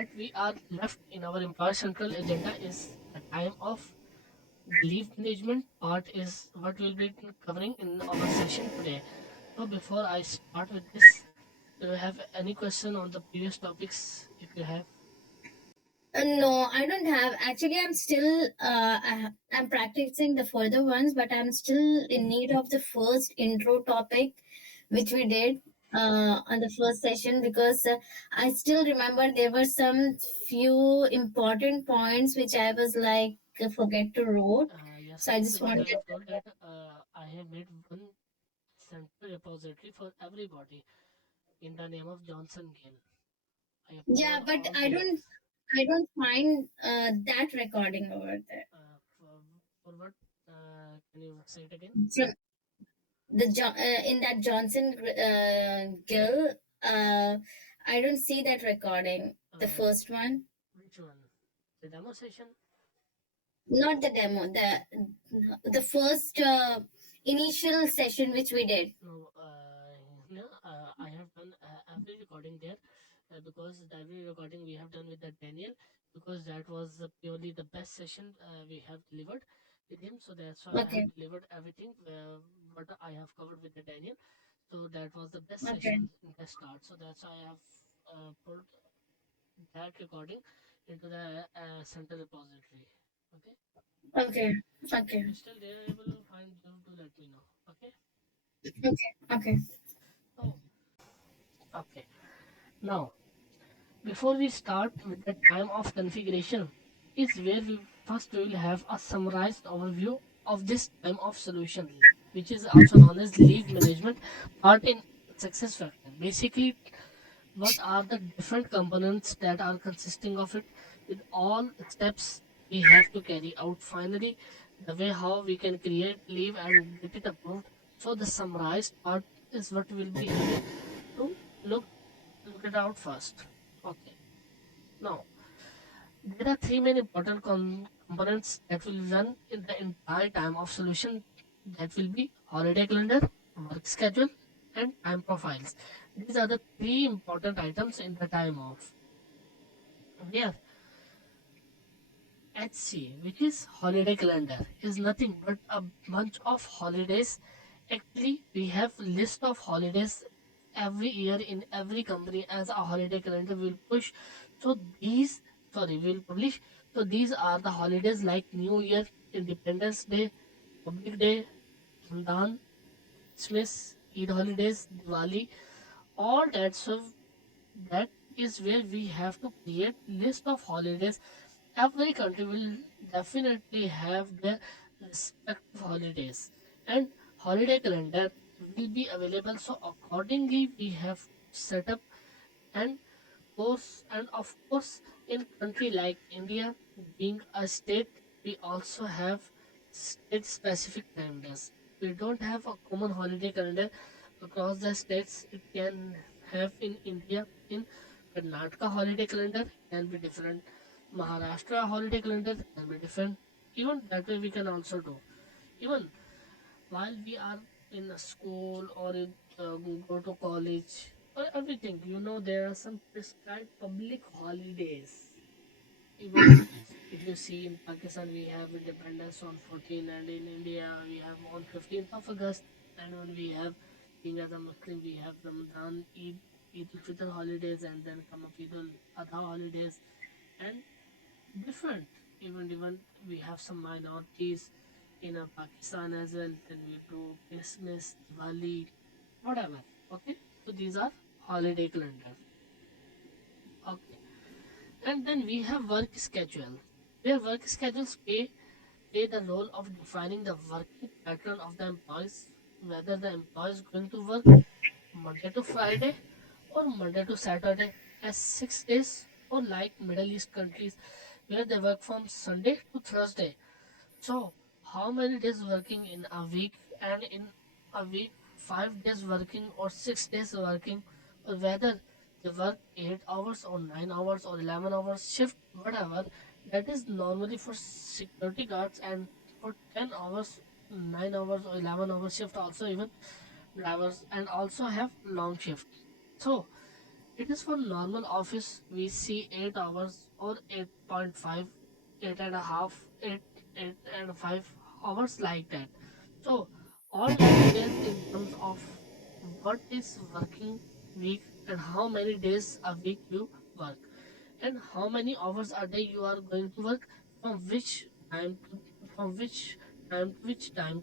that we are left in our employer central agenda is the time of the leave management part is what we'll be covering in our session today. So before I start with this, do you have any question on the previous topics? If you have, No, I don't have. Actually, I'm still I'm practicing the further ones, but I'm still in need of the first intro topic, which we did on the first session because I still remember there were some few important points which I was like forget to wrote. So I yesterday just because wanted. I have told that I have made one central repository for everybody in the name of Johnson Gill. I have Yeah, covered but all I the don't. I don't find that recording over there. for what can you say it again? From in that Johnson Gill, I don't see that recording. The Uh, first one, which one? The demo session? not the demo. The first initial session which we did. No, no. I have done every recording there because the every recording we have done with the Daniel because that was purely the best session we have delivered with him. So that's why I have Okay. delivered everything what I have covered with the Daniel. So that was the best Okay. session in the start. So that's why I have put that recording into the center repository. Okay. Okay. If Okay. you still there able to find, do let me know. Okay. Okay. Okay. So okay. Now before we start with the time of configuration, is where we first we will have a summarized overview of this time of solution, which is also known as leave management part in SuccessFactors. Basically, what are the different components that are consisting of it with all steps we have to carry out. Finally, the way how we can create leave and get it approved. So the summarized part is what we'll be having to look it out first. Okay. Now, there are three main important components that will run in the entire time of solution. That will be holiday calendar, work schedule, and time profiles. These are the three important items in the time off. Where HC, which is holiday calendar, is nothing but a bunch of holidays. Actually, we have list of holidays every year in every company as a holiday calendar will push. So these, sorry, will publish. So these are the holidays like New Year, Independence Day, Public Day, Ramadan, Christmas, Eid holidays, Diwali, all that. So that is where we have to create list of holidays. Every country will definitely have their respective holidays and holiday calendar will be available. So accordingly we have set up and course, and of course in country like India being a state, we also have state specific calendars. We don't have a common holiday calendar across the states. It can have in India, in Karnataka holiday calendar can be different, Maharashtra holiday calendar can be different. Even that way we can also do. Even while we are in a school or in, go to college or everything, there are some prescribed public holidays. Even if you see in Pakistan we have independence on 14, and in India we have on 15th of August, and when we have, being as a Muslim, we have Ramadan, Eid al-Fitr holidays, and then come up Eid al-Adha holidays, and different. Even we have some minorities in Pakistan as well. Then we do Christmas, Diwali, whatever. Okay, so these are holiday calendars. Okay, and then we have work schedule. Where work schedules play the role of defining the working pattern of the employees, whether the employee is going to work Monday to Friday or Monday to Saturday as 6 days, or like Middle East countries where they work from Sunday to Thursday. So, how many days working in a week, and in a week 5 days working or 6 days working, or whether they work 8 hours or 9 hours or 11 hours shift, whatever, that is normally for security guards, and for 10 hours, 9 hours or 11 hours shift also, even drivers, and also have long shift. So It is for normal office, we see 8 hours or 8.5, 8.5, 8.5 hours like that. So all that is in terms of what is working week and how many days a week you work and how many hours a day you are going to work from which time to from which time to which time.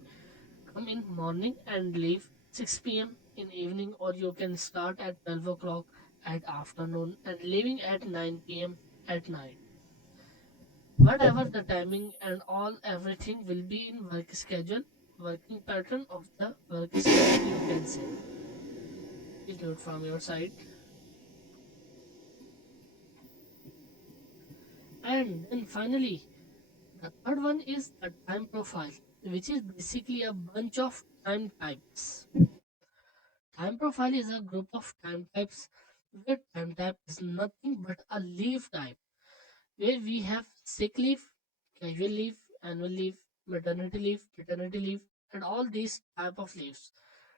Come in morning and leave 6 p.m. in evening, or you can start at 12 o'clock at afternoon and leaving at 9 p.m. at night. Whatever the timing and all everything will be in work schedule, working pattern of the work schedule you can say. Please note from your side. And then finally, the third one is the time profile, which is basically a bunch of time types. Time profile is a group of time types where time type is nothing but a leave type, where we have sick leave, casual leave, annual leave, maternity leave, paternity leave, and all these type of leaves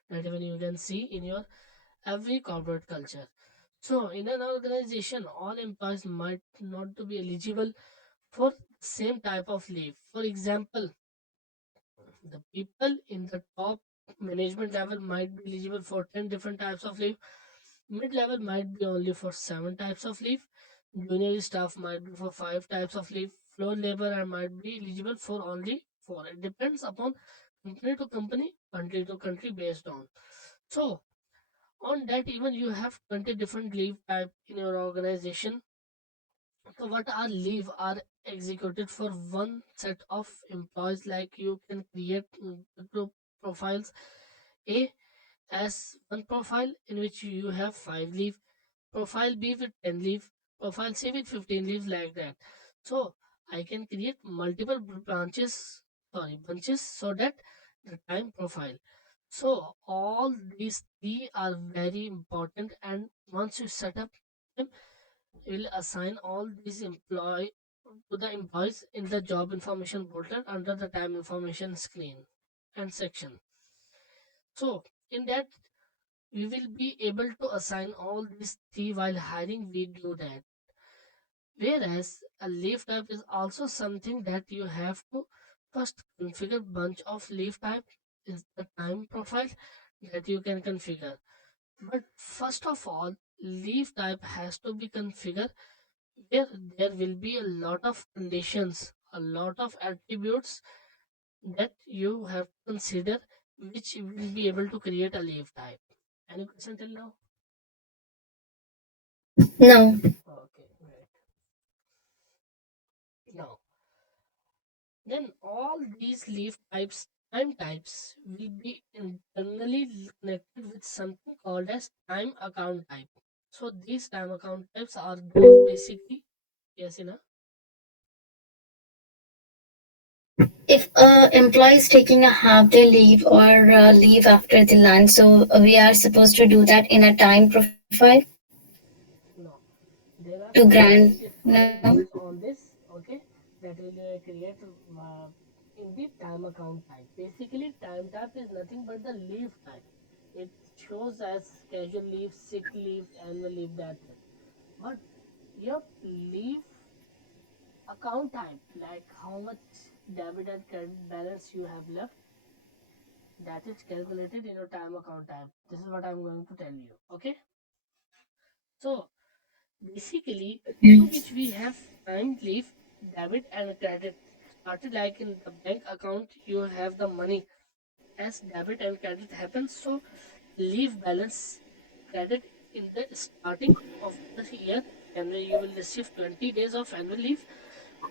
that even you can see in your every corporate culture. So in an organization, all employees might not to be eligible for same type of leave. For example, the people in the top management level might be eligible for 10 different types of leave. Mid-level might be only for 7 types of leave. Junior staff might be for 5 types of leave. Floor laborer might be eligible for only 4. It depends upon company to company, country to country based on. So on that even you have 20 different leave type in your organization. So what are leave are executed for one set of employees, like you can create group profiles A as one profile in which you have 5 leave, profile B with 10 leave, profile C with 15 leave, like that. So I can create multiple bunches so that the time profile. So all these three are very important, and once you set up them, you will assign all these employee to the employees in the job information portal under the time information screen and section. So in that we will be able to assign all these three while hiring. We do that. Whereas a leaf type is also something that you have to first configure. Bunch of leaf type is the time profile that you can configure. But first of all, leaf type has to be configured where there will be a lot of conditions, a lot of attributes that you have to consider, which will be able to create a leaf type. Any question till now? No. Okay, great. Now, then all these leaf types, time types, will be internally connected with something called as time account type. So these time account types are those basically, yes, Ina? If a employee is taking a half day leave or leave after the lunch, so we are supposed to do that in a time profile No. There are to some grant. specified No. rules on this, okay, that will create in the time account type. Basically, time type is nothing but the leave type. It shows as casual leave, sick leave, annual leave, that's it. But your leave account type, like how much debit and credit balance you have left, that is calculated in your time account type. This is what I'm going to tell you, okay? So basically, in which we have time, leave, debit, and credit. Started like in the bank account, you have the money as debit and credit happens. So leave balance credit in the starting of the year, and you will receive 20 days of annual leave.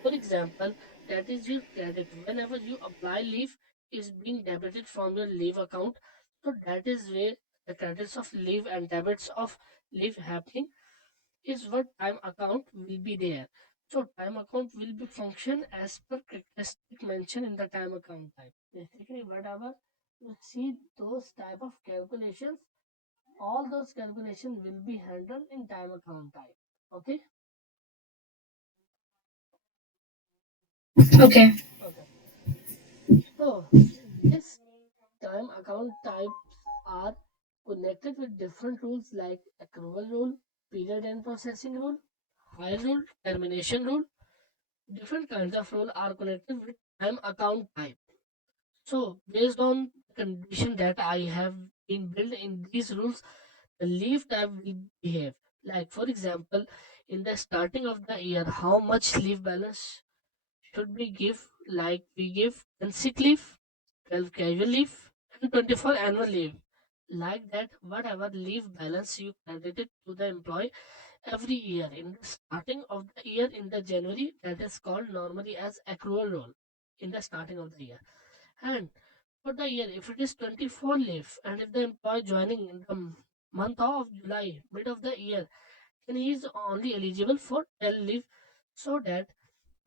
For example, that is your credit. Whenever you apply leave, is being debited from your leave account. So that is where the credits of leave and debits of leave happening, is what time account will be there. So time account will be function as per characteristic mentioned in the time account type. Basically, whatever you see those type of calculations, all those calculations will be handled in time account type. Okay. Okay. Okay. So this time account types are connected with different rules like accrual rule. period and processing rule, hire rule, termination rule. Different kinds of rule are connected with time account type. So based on the condition that I have been built in these rules, the leave type will behave. Like for example, in the starting of the year, how much leave balance should we give? Like we give 10 sick leave, 12 casual leave, and 24 annual leave. Like that, whatever leave balance you credited to the employee every year in the starting of the year in the January, that is called normally as accrual roll in the starting of the year. And for the year, if it is 24 leave, and if the employee joining in the month of July, mid of the year, then he is only eligible for 12 leave, so that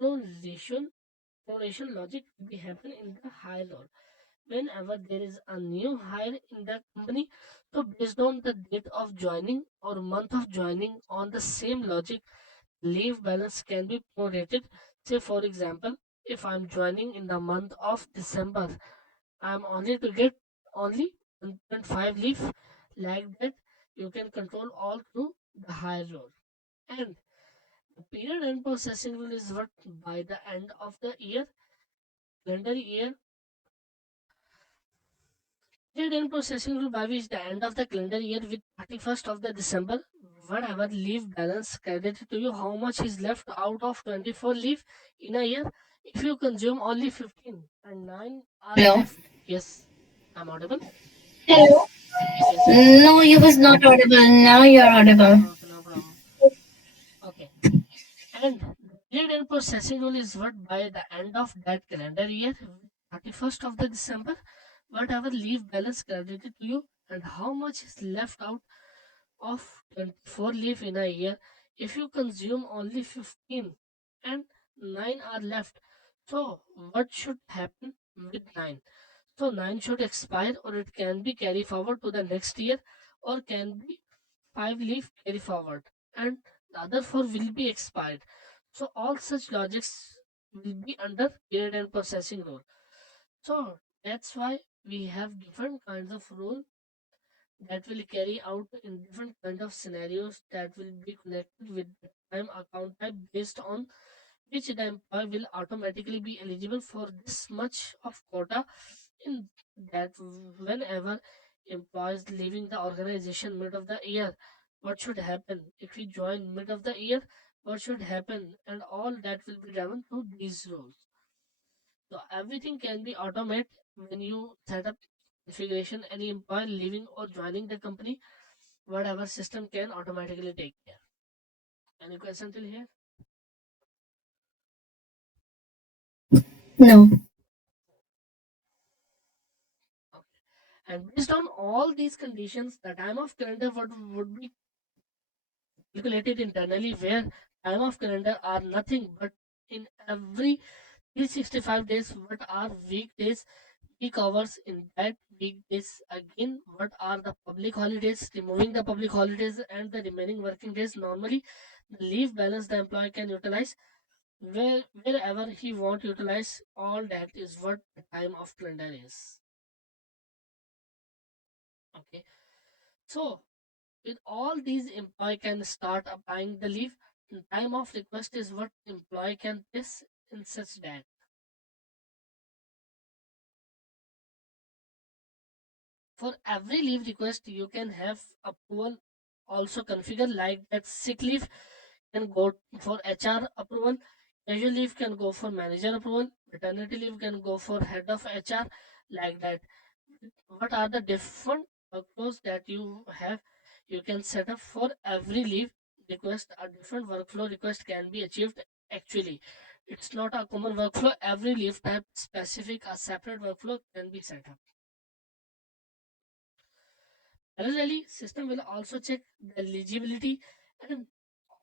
proration proration logic will be happen in the higher role. Whenever there is a new hire in the company, so based on the date of joining or month of joining, on the same logic, leave balance can be prorated. Say for example, if I'm joining in the month of December, I'm only to get only 1.5 leave. Like that, you can control all through the higher role. And the period end processing rule is what by the end of the year, calendar year, period end processing rule by which the end of the calendar year with 31st of the December, whatever leave balance credited to you, how much is left out of 24 leave in a year. If you consume only 15 and 9 are Hello. left. Yes, I'm audible. Hello. Yes, yes. No, you was not audible. Now you're audible. Okay, no problem. Okay. And the period end processing rule is what by the end of that calendar year, 31st of the December, whatever leave balance credited to you and how much is left out of 24 leave in a year. If you consume only 15 and 9 are left, so what should happen with 9? So 9 should expire or it can be carry forward to the next year, or can be 5 leave carry forward and the other 4 will be expired. So all such logics will be under period and processing rule. So that's why we have different kinds of rule that will carry out in different kind of scenarios that will be connected with the time account type, based on which the employee will automatically be eligible for this much of quota. In that, whenever employees leaving the organization mid of the year, what should happen? If we join mid of the year, what should happen? And all that will be driven through these rules. So everything can be automated when you set up configuration. Any employee leaving or joining the company, whatever system can automatically take care. Any question till here? No. Okay. And based on all these conditions, the time of calendar would be calculated internally, where time of calendar are nothing but in every 365 days, what are weekdays, peak hours in that weekdays, again what are the public holidays, removing the public holidays and the remaining working days. Normally the leave balance the employee can utilize wherever he want to utilize. All that is what the time of calendar is. Okay, so with all these, employee can start applying the leave. And time of request is what employee can place in such that for every leave request you can have approval also configure. Like that, sick leave can go for HR approval, casual leave can go for manager approval, maternity leave can go for head of HR. Like that, what are the different workflows that you have, you can set up for every leave request. A different workflow request can be achieved. Actually, it's not a common workflow. Every leave type specific a separate workflow can be set up. Parallelly, system will also check the eligibility and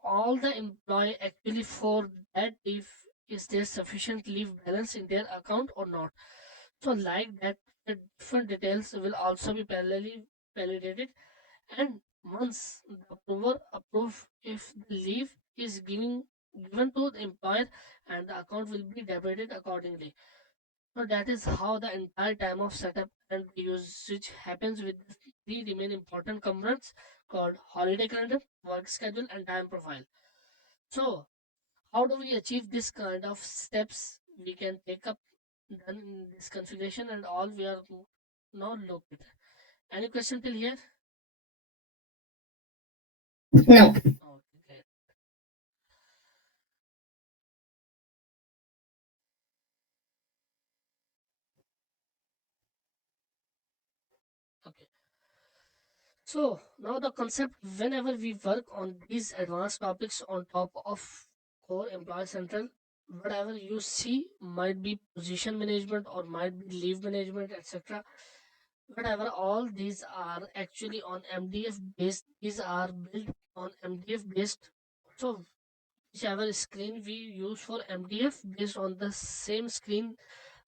all the employee actually for that, if is there sufficient leave balance in their account or not. So like that, the different details will also be parallelly validated. And once the approver approve, if the leave is given to the employer, and the account will be debited accordingly. So that is how the entire time of setup and usage happens with the three remain important components called holiday calendar, work schedule, and time profile. So how do we achieve this kind of steps we can take up done in this configuration and all we are now located. Any question till here? No. Okay, great. Okay. So now the concept whenever we work on these advanced topics on top of core employee central, whatever you see might be position management or might be leave management, etc. Whatever all these are actually on MDF based, these are built on MDF based. So whichever screen we use for MDF based on the same screen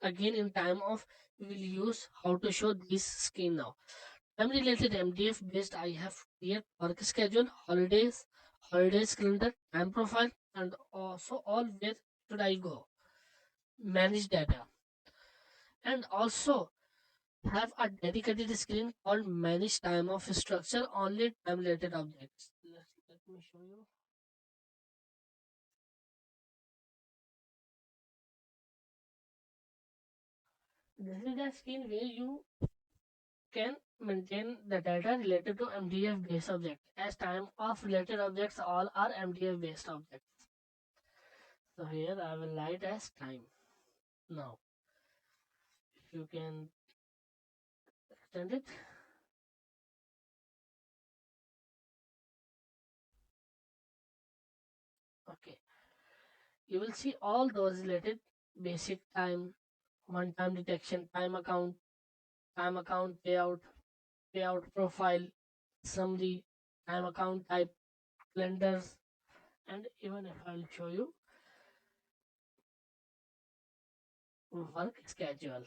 again in time of we will use how to show this screen now. Time related MDF based I have create work schedule, holidays calendar, time profile, and also all where should I go, manage data, and also have a dedicated screen called manage time of structure only time related objects. Let me show you. This is the screen where you can maintain the data related to MDF based object as time of related objects all are MDF based objects. So here I will write as time. Now if you can extend it, okay, you will see all those related basic time, one time detection, time account payout profile, summary, time account type, calendars, and even if I'll show you work schedule.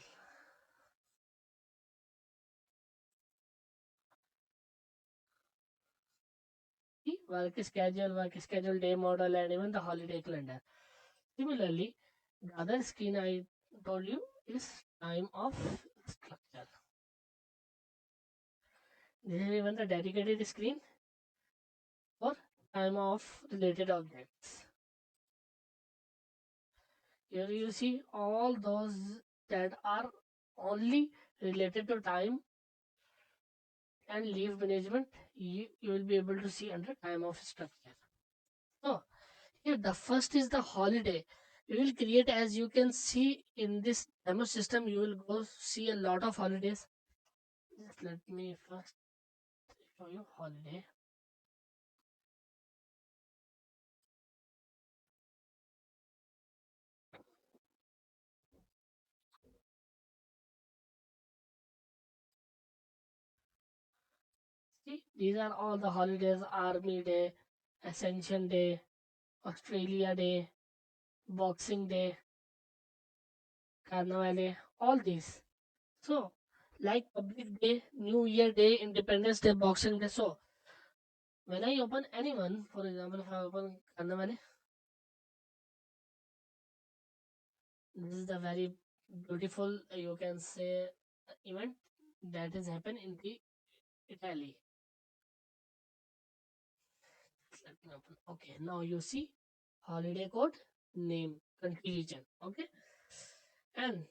The work schedule, day model, and even the holiday calendar. Similarly, the other screen I told you is time of structure. This is even the dedicated screen for time of related objects. Here you see all those that are only related to time and leave management. You will be able to see under time of structure. So here the first is the holiday. You will create as you can see in this demo system. You will go see a lot of holidays. Just let me first show you holiday. See, these are all the holidays: Army Day, Ascension Day, Australia Day, Boxing Day, Carnival Day, all these. So, like Public Day, New Year Day, Independence Day, Boxing Day. So, when I open anyone, for example, if I open Carnival, this is the very beautiful, you can say, event that is happen in the Italy. Let me open. Okay, now you see holiday code, name, country, region. Okay, and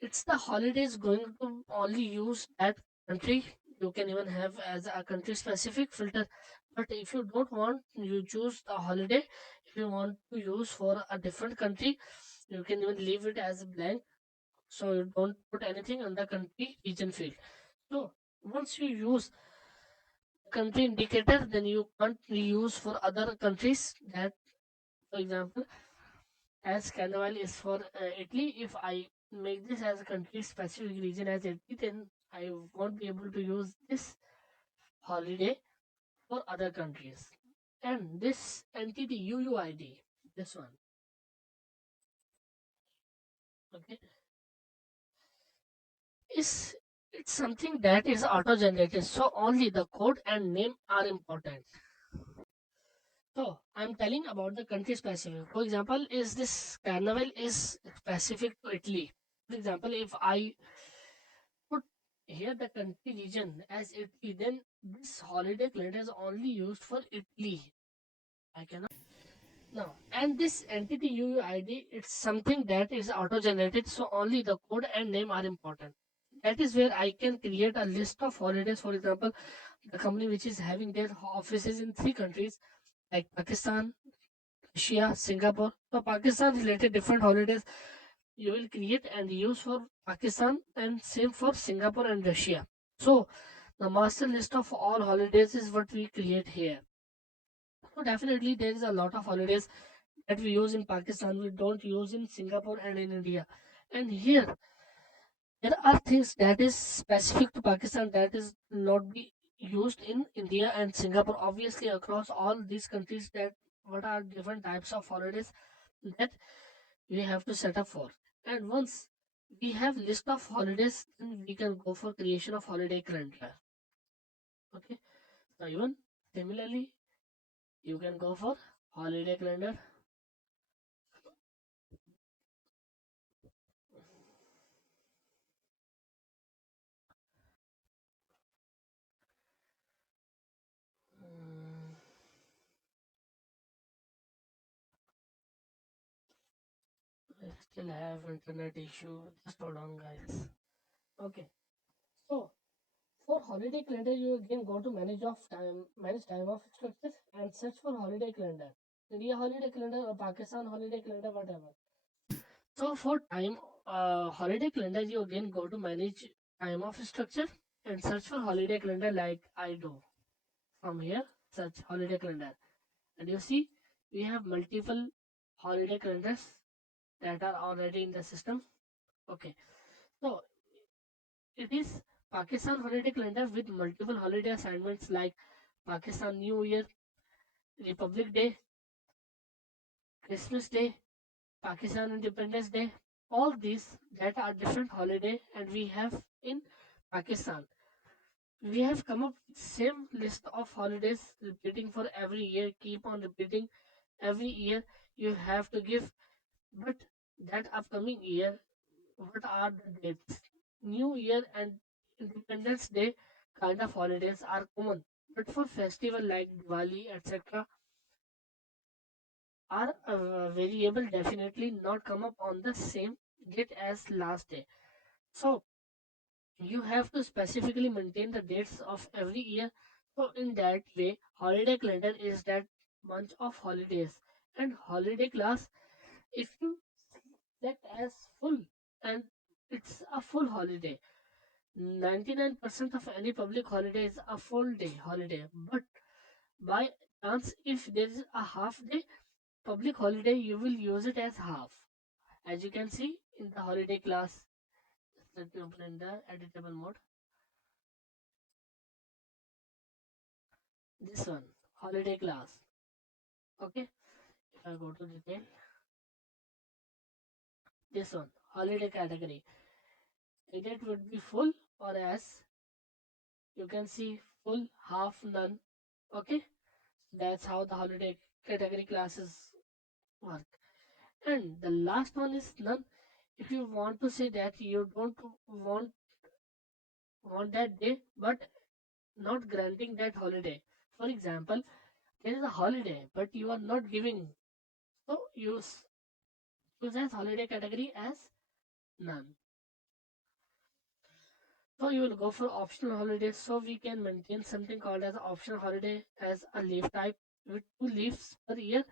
it's the holidays going to only use that country. You can even have as a country specific filter, but if you don't want, you choose the holiday. If you want to use for a different country, you can even leave it as blank, so you don't put anything on the country region field. So once you use country indicator, then you can't use for other countries. That, for example, as Carnival is for Italy, if I make this as a country specific region as Italy, then I won't be able to use this holiday for other countries. And this entity UUID, this one, okay, is it's something that is auto generated. So only the code and name are important. So I'm telling about the country specific. For example, is this carnival is specific to Italy. For example, if I put here the country region as Italy, then this holiday calendar is only used for Italy. I cannot now. And this entity UUID, it's something that is auto-generated, so only the code and name are important. That is where I can create a list of holidays. For example, the company which is having their offices in three countries like Pakistan, Russia, Singapore. So Pakistan related different holidays you will create and use for Pakistan and same for Singapore and Russia. So the master list of all holidays is what we create here. So definitely there is a lot of holidays that we use in Pakistan, we don't use in Singapore and in India. And here there are things that is specific to Pakistan that is not be used in India and Singapore. Obviously, across all these countries, that what are different types of holidays that we have to set up for. And once we have list of holidays, then we can go for creation of holiday calendar. Okay. So even similarly, you can go for holiday calendar. Mm, I still have internet issue. Just hold on, guys. Okay. So for holiday calendar, you again go to manage time of structure and search for holiday calendar. India holiday calendar or Pakistan holiday calendar, whatever. So for time holiday calendar, you again go to manage time of structure and search for holiday calendar like I do. From here, search holiday calendar. And you see, we have multiple holiday calendars that are already in the system. Okay. So it is Pakistan holiday calendar with multiple holiday assignments like Pakistan New Year, Republic Day, Christmas Day, Pakistan Independence Day. All these that are different holiday and we have in Pakistan. We have come up with same list of holidays repeating for every year, keep on repeating every year. You have to give, but that upcoming year, what are the dates? New Year and Independence Day kind of holidays are common, but for festival like Diwali, etc., are variable definitely not come up on the same date as last day. So you have to specifically maintain the dates of every year. So in that way, holiday calendar is that bunch of holidays and holiday class. If you select as full and it's a full holiday, 99% of any public holiday is a full day holiday. But by chance, if there is a half day public holiday, you will use it as half. As you can see in the holiday class, let me open in the editable mode. This one, holiday class. Okay, if I go to detail, this one, holiday category. Either it would be full or as you can see, full, half, none. Okay, that's how the holiday category classes work. And the last one is none. If you want to say that you don't want that day, but not granting that holiday. For example, there is a holiday, but you are not giving. So choose as holiday category as none. So you will go for optional holidays. So we can maintain something called as optional holiday as a leave type with 2 leaves per year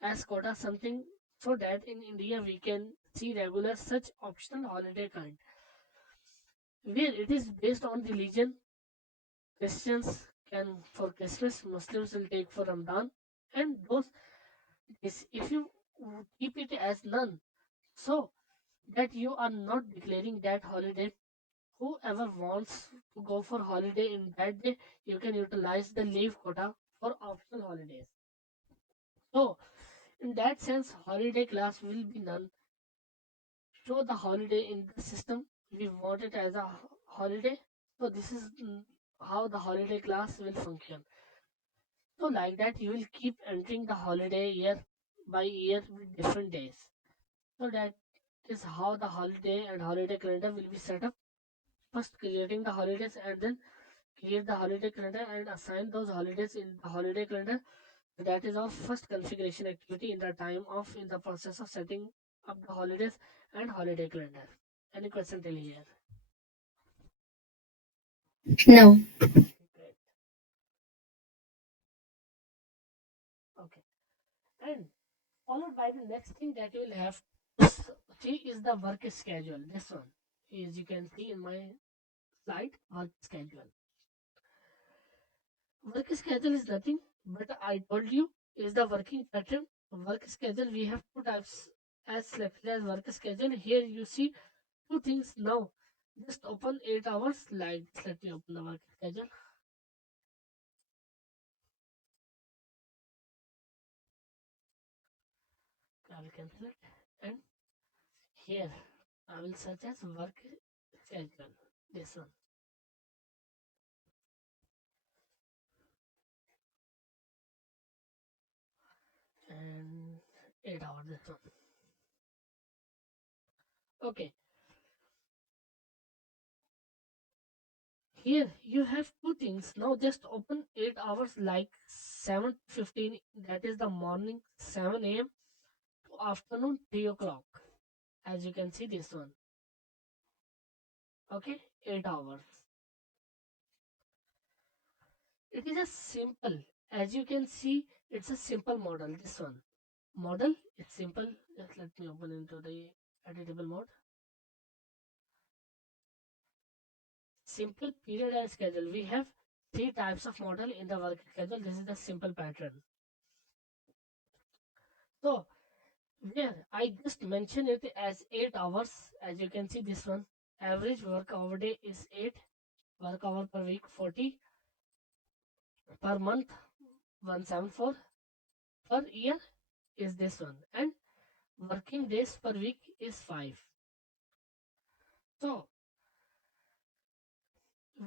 as quota something so that in India we can see regular such optional holiday kind where it is based on religion. Christians can for Christmas, Muslims will take for Ramadan, and those is if you keep it as none, so that you are not declaring that holiday. Whoever wants to go for holiday in that day, you can utilize the leave quota for optional holidays. So, in that sense, holiday class will be none. Show the holiday in the system. We want it as a holiday. So, this is how the holiday class will function. So, like that, you will keep entering the holiday year by year with different days. So that is how the holiday and holiday calendar will be set up. First, creating the holidays and then create the holiday calendar and assign those holidays in the holiday calendar. That is our first configuration activity in the process of setting up the holidays and holiday calendar. Any question till here? No. Great. Okay. And followed by the next thing that you will have to see is the work schedule. This one, as you can see in my slide, work schedule. Work schedule is nothing but I told you is the working pattern. Work schedule, we have two types as selected as work schedule. Here you see two things now. Just open 8 hours like this. Let me open the work schedule. I will cancel it. And here I will search as work schedule. This one. And 8 hours. This one. Okay. Here you have two things. Now just open 8 hours like 7:15. That is the morning 7 a.m. to afternoon 3 o'clock. As you can see this one. Okay. 8 hours. It is a simple. As you can see, it's a simple model. This one. Model. It's simple. Just let me open into the editable mode. Simple period and schedule. We have three types of model in the work schedule. This is the simple pattern. So where I just mention it as 8 hours. As you can see this one. Average work hour day is 8. Work hour per week 40. Per month 174. Per year is this one. And working days per week is 5. So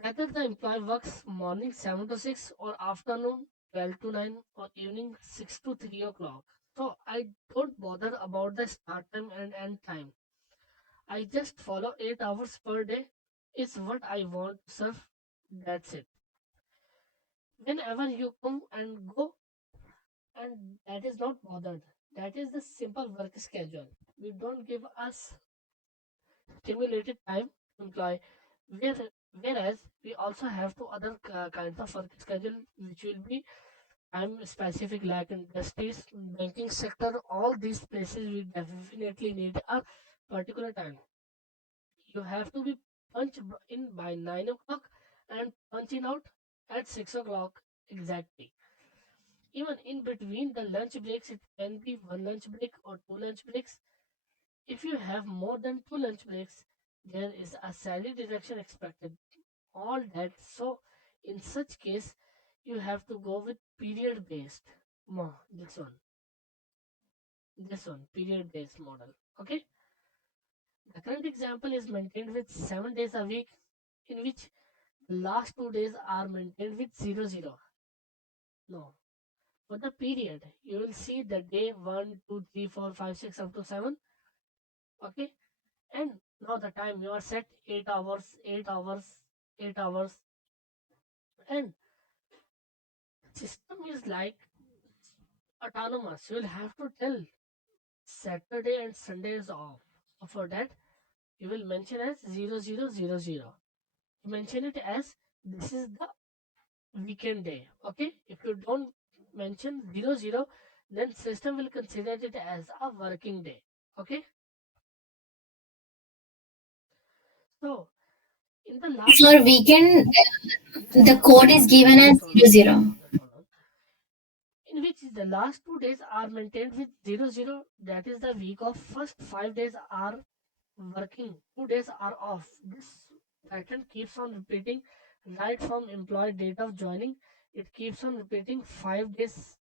whether the employee works morning 7 to 6 or afternoon 12 to 9 or evening 6 to 3 o'clock. So I don't bother about the start time and end time. I just follow 8 hours per day is what I want to serve. That's it. Whenever you come and go, and that is not bothered. That is the simple work schedule. We don't give us stimulated time to employ. Where, whereas we also have to other kinds of work schedule which will be time specific like industries, banking sector, all these places we definitely need a particular time. You have to be punched in by 9 o'clock and punch in out at 6 o'clock exactly. Even in between the lunch breaks, it can be one lunch break or two lunch breaks. If you have more than two lunch breaks, there is a salary deduction expected. All that. So, in such case, you have to go with period based. This one, period based model. Okay. The current example is maintained with 7 days a week, in which the last 2 days are maintained with 00. No, for the period, you will see the day 1, 2, 3, 4, 5, 6 up to 7. Okay. And now the time you are set 8 hours, 8 hours, 8 hours. And system is like autonomous. You will have to tell Saturday and Sunday is off. So for that, you will mention as 0000. You mention it as this is the weekend day. Okay. If you don't mention 00, then system will consider it as a working day. Okay. So in the last For two, weekend, just the hold on. code is given as Just hold zero on. zero. Just hold on. In which the last 2 days are maintained with 00. That is the week of first 5 days are working, 2 days are off. This pattern keeps on repeating right from employee date of joining. It keeps on repeating 5 days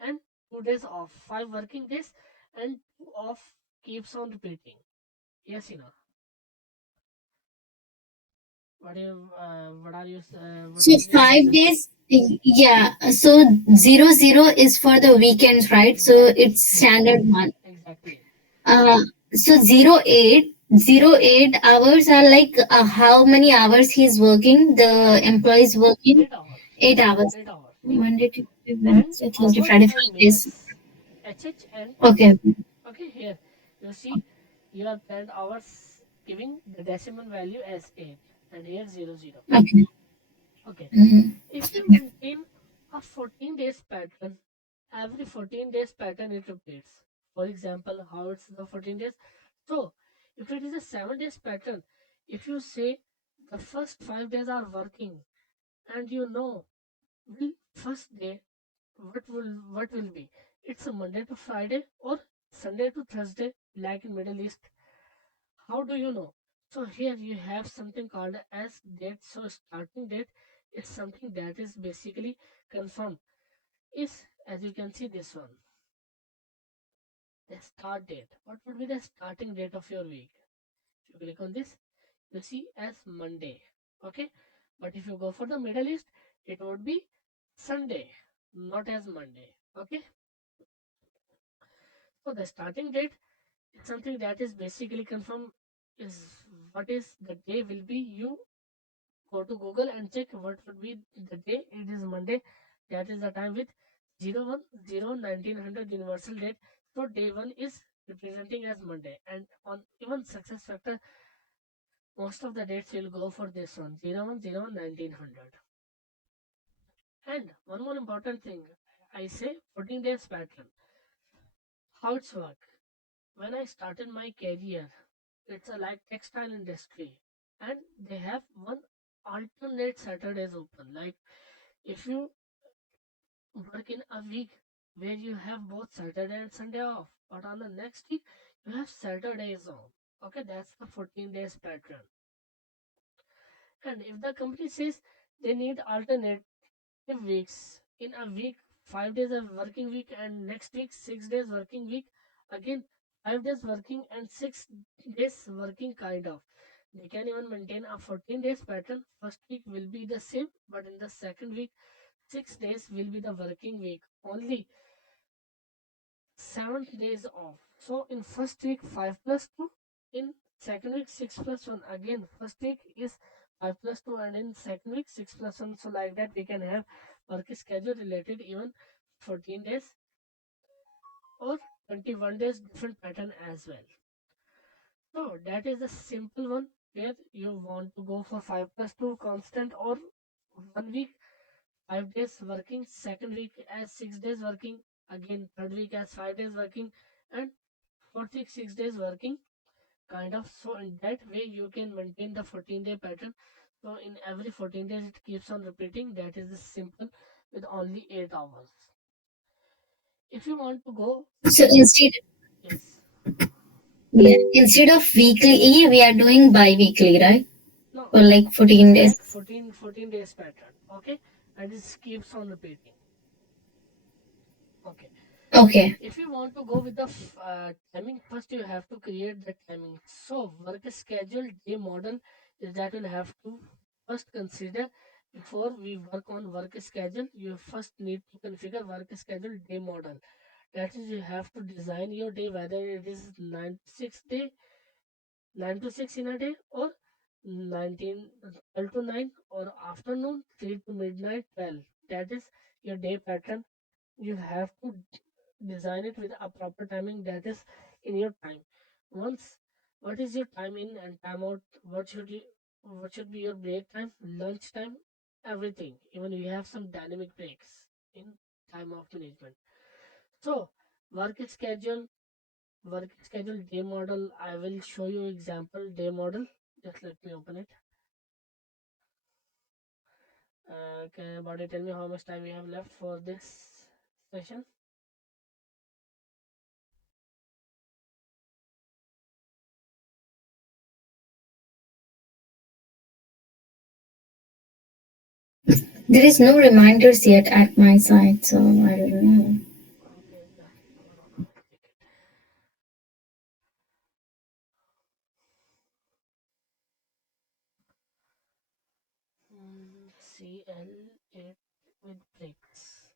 and 2 days off, 5 working days and two off keeps on repeating. Yes, Ina. What So is your 5 days, yeah. So 00 is for the weekends, right? So exactly, it's standard one. exactly. Uh, So 08 are like how many hours he's working? The employees working 8 hours. 8 hours. 8 hours. Monday, Tuesday, And Wednesday, Thursday, hours Friday, and 5 days. minutes. and Okay. okay, here you see your planned hours giving the decimal value as 8 and here 00. Okay. Okay. Mhm. If you maintain a 14 days pattern, every 14 days pattern it repeats. For example, how it's the 14 days. So, if it is a 7 days pattern, if you say the first 5 days are working and you know will first day what will be? It's a Monday to Friday or Sunday to Thursday like in Middle East. How do you know? So here you have something called as date. So starting date is something that is basically confirmed. Is as you can see this one, the start date. What would be the starting date of your week? If you click on this, you see as Monday. Okay, but if you go for the Middle East, it would be Sunday, not as Monday. Okay, so the starting date is something that is basically confirmed. Is what is the day will be. You go to Google and check what would be the day. It is Monday. That is the time with 01/0/1900 universal date. So day one is representing as Monday. And on even success factor, most of the dates will go for this one 01/0/1900. And one more important thing, I say 14 days pattern. How it's work. When I started my career, it's a like textile industry, and they have one alternate Saturdays open. Like if you work in a week where you have both Saturday and Sunday off, but on the next week you have Saturdays off. Okay, that's the 14 days pattern. And if the company says they need alternative weeks in a week, 5 days of working week, and next week 6 days working week, again 5 days working and 6 days working kind of. They can even maintain a 14 days pattern. First week will be the same, but in the second week 6 days will be the working week. Only 7 days off. So in first week 5 plus 2, in second week 6 plus 1. Again, first week is 5 plus 2, and in second week 6 plus 1. So like that we can have work schedule related even 14 days or 21 days different pattern as well. So that is a simple one where you want to go for 5 plus 2 constant or 1 week 5 days working, second week as 6 days working, again third week as 5 days working, and fourth week 6 days working kind of. So in that way you can maintain the 14-day pattern. So in every 14 days it keeps on repeating. That is the simple with only 8 hours. If you want to go, So instead, yes, yeah, instead of weekly, we are doing bi-weekly, right? no, For like it's 14 days. like 14 days pattern. Okay, and it keeps on repeating. Okay. Okay. If you want to go with the timing, first you have to create the timing. So work schedule day model is that you'll have to first consider before we work on work schedule. You first need to configure work schedule day model. That is, you have to design your day whether it is 9 to 6 in a day or 19 12 to 9 or afternoon 3 to midnight 12. That is your day pattern. You have to design it with a proper timing that is in your time. Once what is your time in and time out, what should be your break time, lunch time, everything. Even you have some dynamic breaks in time of management. So work schedule, work schedule day model. I will show you example day model. Just let me open it. Can Body tell me how much time we have left for this session? There is no reminders yet at my side, so I don't know. Okay, just hold on. I'll check it. CL8 with bricks.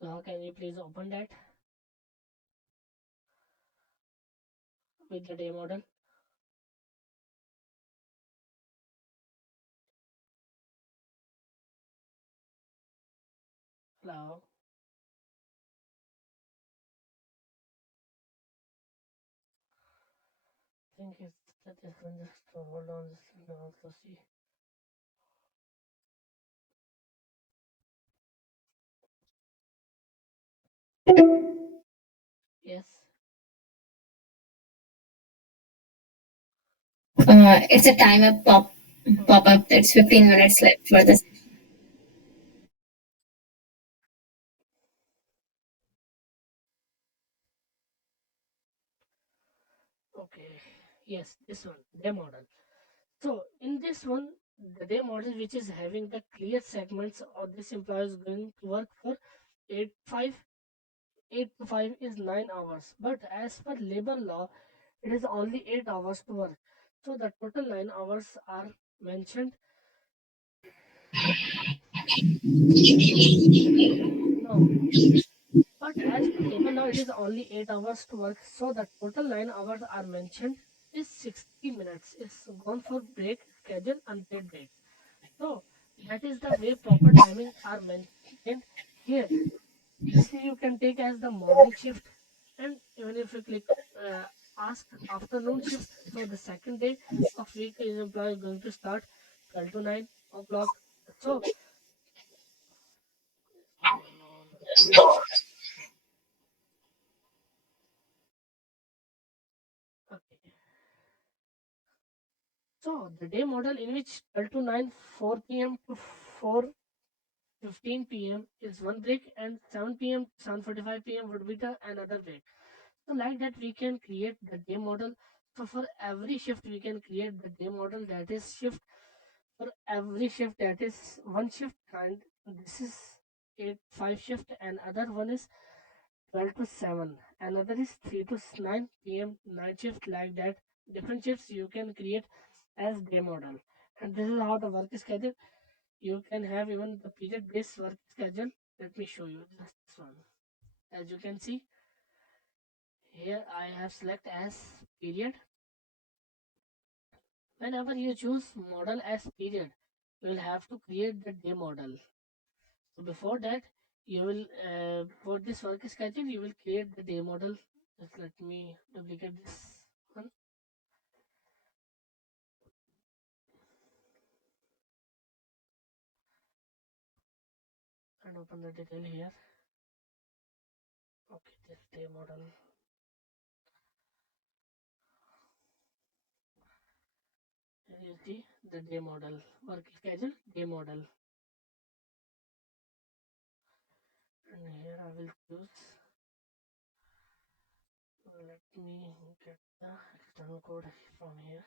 Can you please open that with the day model? Hello. I think it's that this one just hold on. This can also see. Yes. It's a timer pop Okay. up that's 15 minutes left for this. Okay. Yes, this one, day model. So in this one, the day model which is having the clear segments of this employee is going to work for 8 8 to 5 is 9 hours. But as per labor law, it is only 8 hours to work. So the total 9 hours are mentioned. No, but as per labor law, it is only 8 hours to work. So the total 9 hours are mentioned is 60 minutes. It's gone for break, schedule, unpaid break. So that is the way proper timing are maintained here. This you can take as the morning shift, and even if you click ask afternoon shift, so the second day of week is employee going to start 12 to 9 o'clock. So hold on. Okay. So the day model in which 12 to 9, 4 p.m. to 4:15 p.m. is one break, and 7 p.m. to 7:45 p.m. would be the another break. So like that we can create the day model. So for every shift we can create the day model, that is shift for every shift, that is one shift, and this is 8 5 shift, and other one is 12 to 7, another is 3 to 9 p.m. night shift. Like that different shifts you can create as day model. And this is how the work is scheduled. You can have even the period based work schedule. Let me show you just this one. As you can see here, I have select as period. Whenever you choose model as period, you will have to create the day model. So before that, you will for this work schedule, you will create the day model. Just let me duplicate this one and open the detail here. Okay, this day model. Here you see the day model, work schedule, day model, and here I will choose. Let me get the external code from here.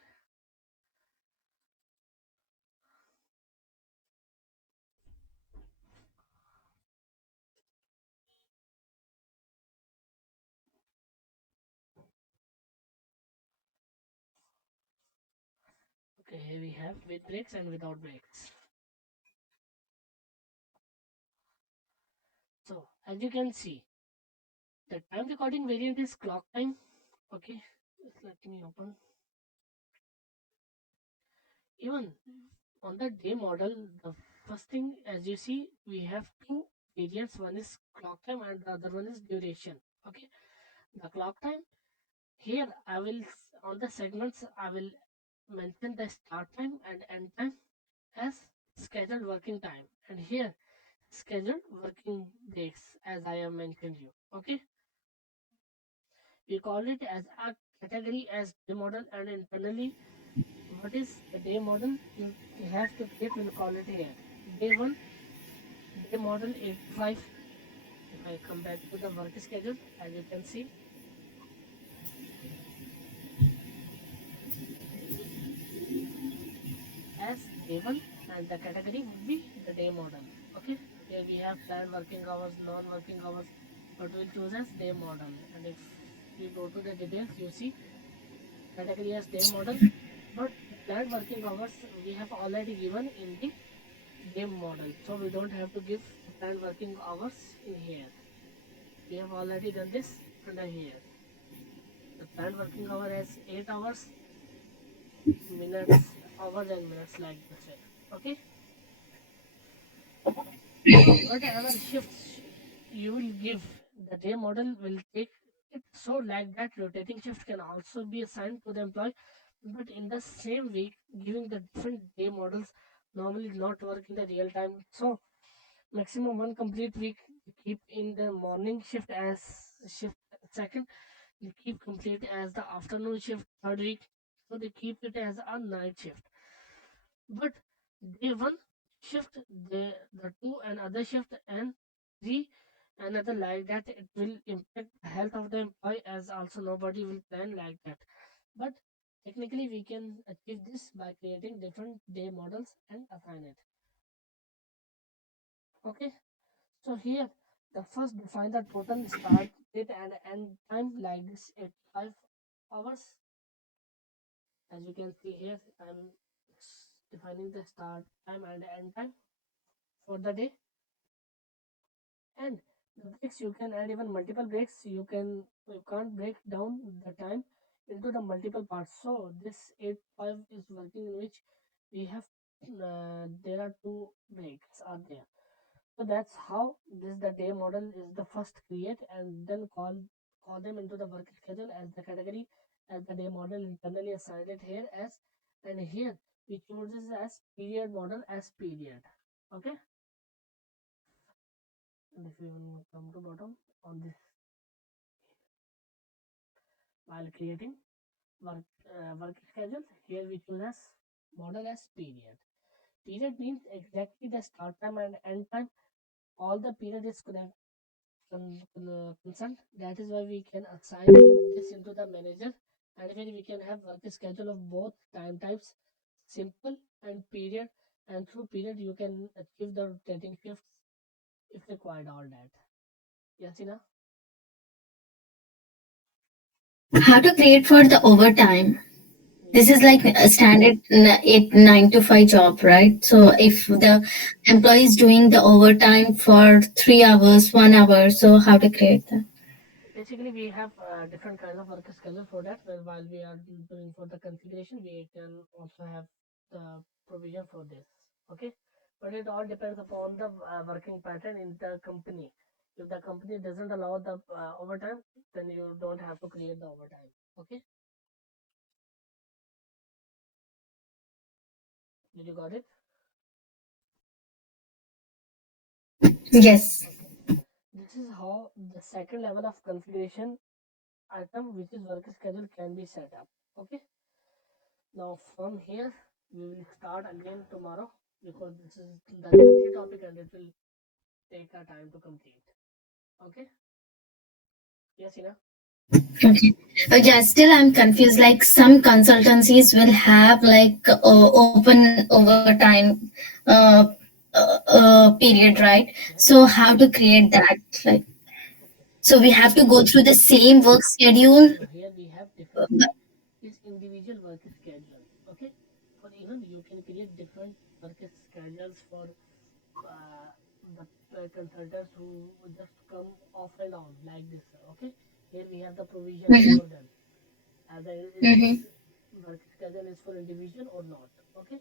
Okay, here we have with breaks and without breaks. So as you can see, the time recording variant is clock time. Okay, just let me open. Even on the day model, the first thing as you see, we have two variants. One is clock time and the other one is duration. Okay, the clock time here I will on the segments I will mention the start time and end time as scheduled working time, and here scheduled working breaks as I have mentioned you. Okay, we call it as a category as day model, and internally what is the day model you have to create, we'll call it here day one, day model 8 to 5. If I come back to the work schedule, as you can see as day one, and the category would be the day model. Okay, here we have planned working hours, non-working hours, but we'll choose as day model. And if we go to the details, you see category as day model, but the planned working hours we have already given in the day model. So we don't have to give the planned working hours in here. We have already done this under here. The planned working hour has 8 hours, minutes, hours and minutes like this way. Okay. Whatever shifts you will give, the day model will take it so like that rotating shift can also be assigned to the employee, but in the same week, giving the different day models normally not work in the real time. So maximum one complete week you keep in the morning shift as shift second, you keep complete as the afternoon shift third week, so they keep it as a night shift. But day one shift, the two and other shift and three another like that, it will impact the health of the employee as also nobody will plan like that. But technically we can achieve this by creating different day models and assign it. Okay, so here the first define the total start date and end time like this at 5 hours. As you can see here, I'm defining the start time and end time for the day. And the breaks, you can add even multiple breaks. You can't break down the time into the multiple parts. So this 8-5 is working in which we have there are two breaks are there. So that's how this the day model is the first create and then call them into the work schedule as the category as the day model internally assigned it here as, and here we choose this as period model as period. Okay, and if you will come to bottom on this while creating work schedule, here we choose as model as period. Period means exactly the start time and end time. All the period is concerned. That is why we can assign this into the manager, and when we can have work schedule of both time types, simple and period. And through period, you can achieve the rotating shifts if required. All that. Yes, Ina? How to create for the overtime? This Yes. is like a standard 9 to 5 job, right? So if the employee is doing the overtime for 3 hours, 1 hour, so how to create that? Basically, we have different kinds of work schedule for that. Where while we are doing for the configuration, we can also have the provision for this. Okay, but it all depends upon the working pattern in the company. If the company doesn't allow the overtime, then you don't have to create the overtime. Okay, did you got it? Yes. Okay, this is how the second level of configuration item, which is work schedule, can be set up. Okay. Now from here we will start again tomorrow because this is the lengthy topic and it will take our time to complete. Okay? Yes, Ina? Okay. Yes. Yeah, still I'm confused. Like some consultancies will have like open overtime uh, period, right? Yes. So how to create that? Like, Okay. so we have to go through the same work schedule. No, here we have different is individual work schedules. Okay? For even you can create different work schedules for uh, the consultants who just come off and on like this. Okay? Here we have the provision Mm-hmm. for them. Either this Mm-hmm. work schedule is for individual or not. Okay,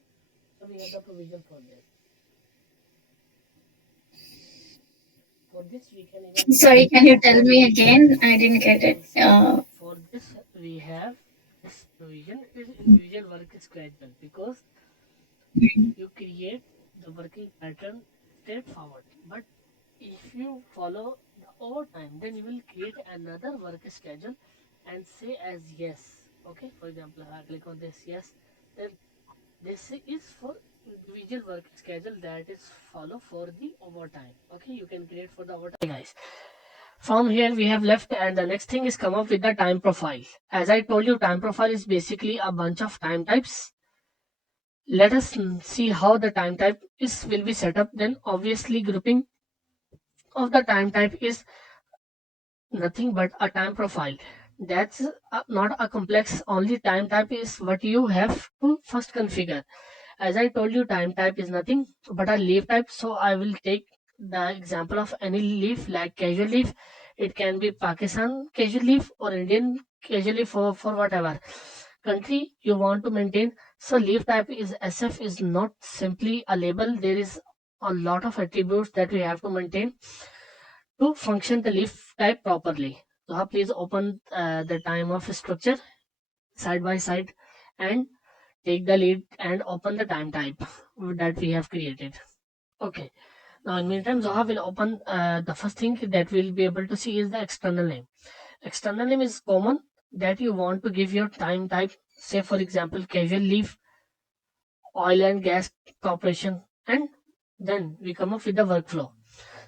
so we have the provision for this. For this we can even Sorry, can you tell me again? I didn't get it. means for this we have this provision is individual work schedule because you create the working pattern straightforward. But if you follow the overtime, then you will create another work schedule and say as yes. Okay, for example, I click on this yes, then this is for individual work schedule that is follow for the overtime. Okay, you can create for the overtime, guys. From here we have left and the next thing is come up with the time profile. As I told you, time profile is basically a bunch of time types. Let us see how the time type is will be set up. Then obviously grouping of the time type is nothing but a time profile. That's not a complex, only time type is what you have to first configure. As I told you, time type is nothing but a leave type. So I will take the example of any leave like casual leave. It can be Pakistan casual leave or Indian casual leave for whatever country you want to maintain. So leave type is SF is not simply a label. There is a lot of attributes that we have to maintain to function the leaf type properly. So please open the time of structure side by side and take the lead and open the time type that we have created. Okay. Now in meantime, Zoha will open the first thing that we'll be able to see is the external name. External name is common that you want to give your time type. Say for example, casual leave, oil and gas corporation, and then we come up with the workflow.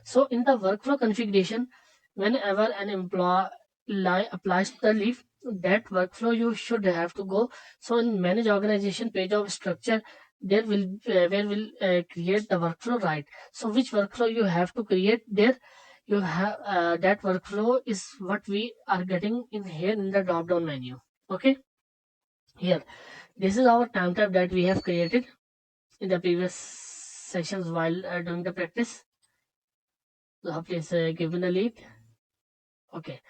So in the workflow configuration, whenever an employee applies the leave, that workflow you should have to go. So in manage organization page of structure, there will where will create the workflow, right? So which workflow you have to create there? You have that workflow is what we are getting in here in the drop down menu. Okay, here this is our time type that we have created in the previous sessions while doing the practice. So please give me the lead. Okay,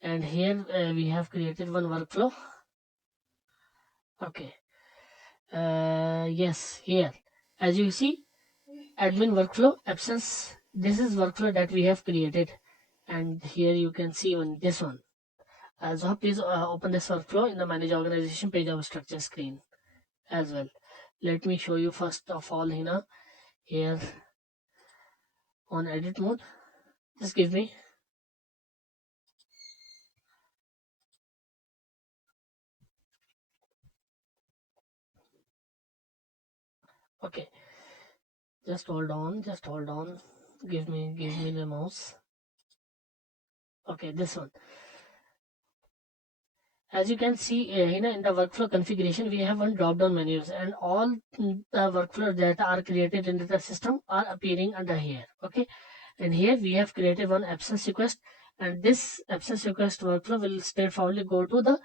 and here we have created one workflow. Okay, yes, here as you see, admin workflow absence. This is workflow that we have created, and here you can see on this one. So please open this workflow in the manage organization page of structure screen as well. Let me show you first of all here on edit mode. Just give me. Okay, just hold on, just hold on. Give me the mouse. Okay, this one. As you can see in the workflow configuration, we have one drop down menus, and all the workflows that are created in the system are appearing under here. Okay, and here we have created one absence request, and this absence request workflow will straightforwardly go to the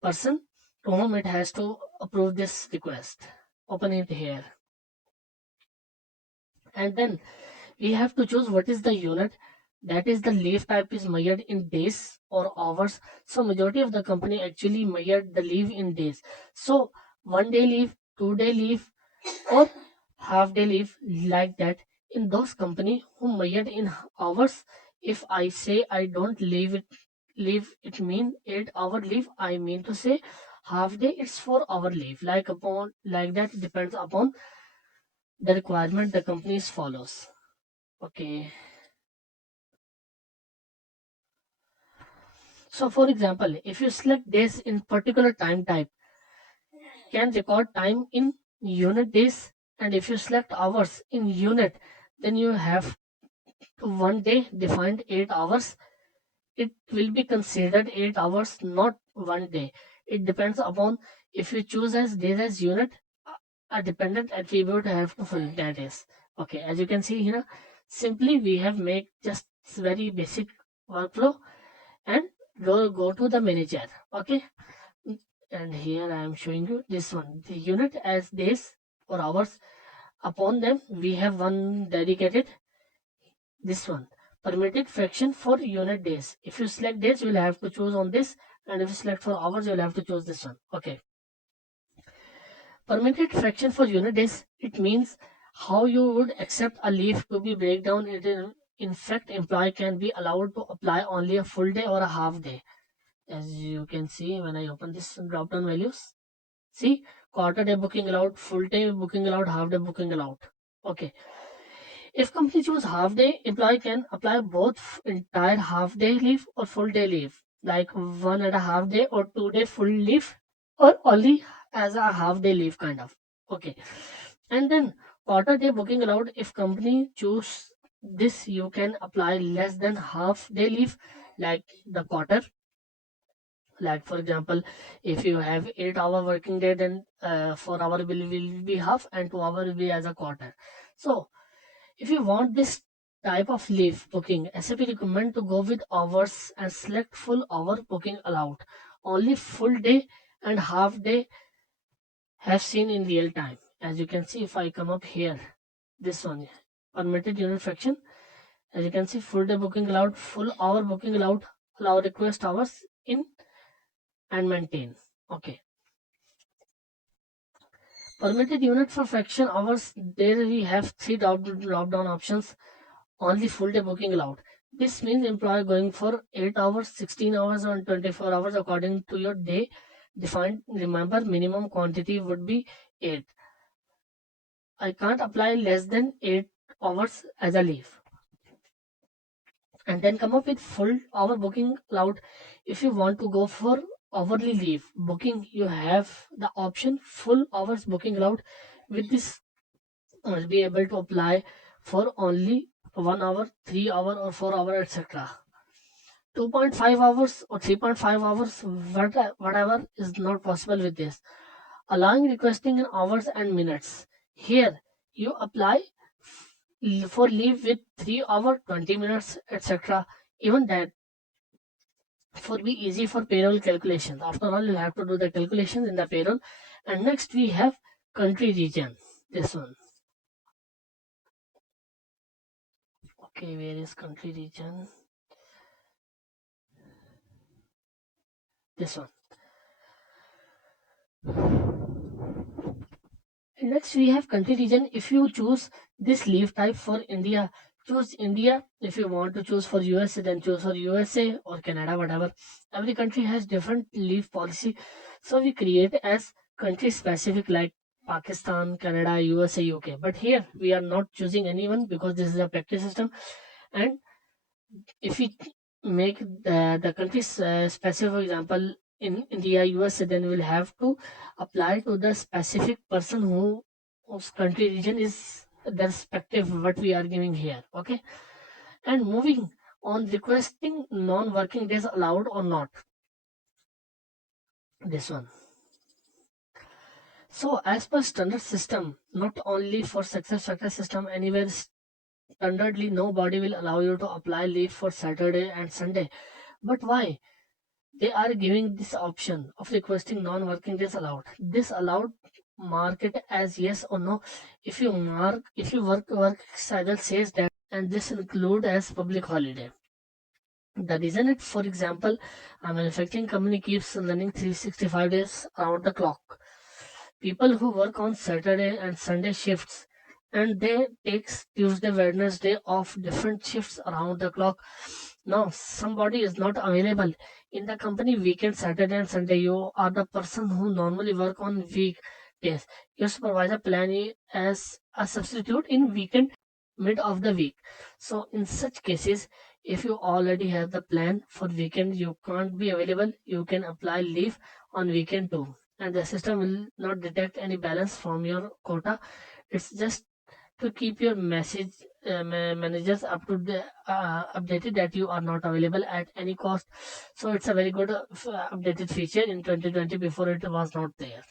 person to whom it has to approve this request. Open it here, and then we have to choose what is the unit. That is the leave type is measured in days or hours. So majority of the company actually measured the leave in days. So 1 day leave, 2 day leave, or half day leave, like that. In those company who measured in hours, if I say I don't leave it mean 8 hour leave, I mean to say half day it's 4 hour leave, like that depends upon the requirement the companies follows. Okay. So for example, if you select days in particular time type, can record time in unit days, and if you select hours in unit, then you have 1 day defined 8 hours. It will be considered 8 hours, not 1 day. It depends upon if you choose as days as unit, a dependent attribute have to fill that is. Okay, as you can see here, simply we have made just very basic workflow and go to the manager. Okay, and here I am showing you this one, the unit as days or hours. Upon them we have one dedicated, this one, permitted fraction for unit days. If you select days, you will have to choose on this, and if you select for hours, you will have to choose this one. Okay, permitted fraction for unit days, it means how you would accept a leave to be breakdown. In fact, employee can be allowed to apply only a full day or a half day. As you can see when I open this drop down values, see, quarter day booking allowed, full day booking allowed, half day booking allowed. Okay. If company choose half day, employee can apply both entire half day leave or full day leave, like 1.5 day or 2 day full leave, or only as a half day leave kind of. Okay. And then quarter day booking allowed. If company choose this, you can apply less than half day leave, like the quarter. Like for example, if you have 8 hour working day, then 4 hour will be half and 2 hour will be as a quarter. So if you want this type of leave booking, SAP recommend to go with hours and select full hour booking allowed. Only full day and half day have seen in real time. As you can see, if I come up here, this one, permitted unit fraction, as you can see, full day booking allowed, full hour booking allowed, allow request hours in and maintain. Okay. Permitted unit for fraction hours, there we have three drop down options. Only full day booking allowed. This means employee going for 8 hours, 16 hours, or 24 hours according to your day defined. Remember, minimum quantity would be 8. I can't apply less than 8 hours as a leave. And then come up with full hour booking allowed. If you want to go for hourly leave booking, you have the option full hours booking allowed. With this, will be able to apply for only 1 hour, 3 hour, or 4 hour, etc. 2.5 hours or 3.5 hours, whatever is not possible with this. Allowing requesting in hours and minutes. Here you apply for leave with 3 hour, 20 minutes, etc. Even that for be easy for payroll calculations. After all, you'll have to do the calculations in the payroll. And next we have country region. This one. Okay, where is country region? This one. And next we have country region. If you choose this leave type for India, choose India. If you want to choose for USA, then choose for USA or Canada, whatever. Every country has different leave policy. So we create as country specific like Pakistan, Canada, USA, UK. But here we are not choosing anyone because this is a practice system. And if we make the countries specific, for example, in India, USA, then we'll have to apply to the specific person whose country region is the respective what we are giving here. Okay, and moving on, requesting non-working days allowed or not. This one. So as per standard system, not only for SuccessFactors system, anywhere standardly nobody will allow you to apply leave for Saturday and Sunday. But why? They are giving this option of requesting non-working days allowed. This allowed, mark it as yes or no. If you work schedule says that, and this include as public holiday. The reason it, for example, a manufacturing company keeps running 365 days around the clock. People who work on Saturday and Sunday shifts, and they takes Tuesday, Wednesday off, different shifts around the clock. Now somebody is not available in the company weekend, Saturday and Sunday. You are the person who normally work on weekdays. Your supervisor plan you as a substitute in weekend, mid of the week. So in such cases, if you already have the plan for weekend, you can't be available, you can apply leave on weekend too, and the system will not detect any balance from your quota. It's just to keep your managers up to the updated that you are not available at any cost. So it's a very good updated feature in 2020. Before it was not there.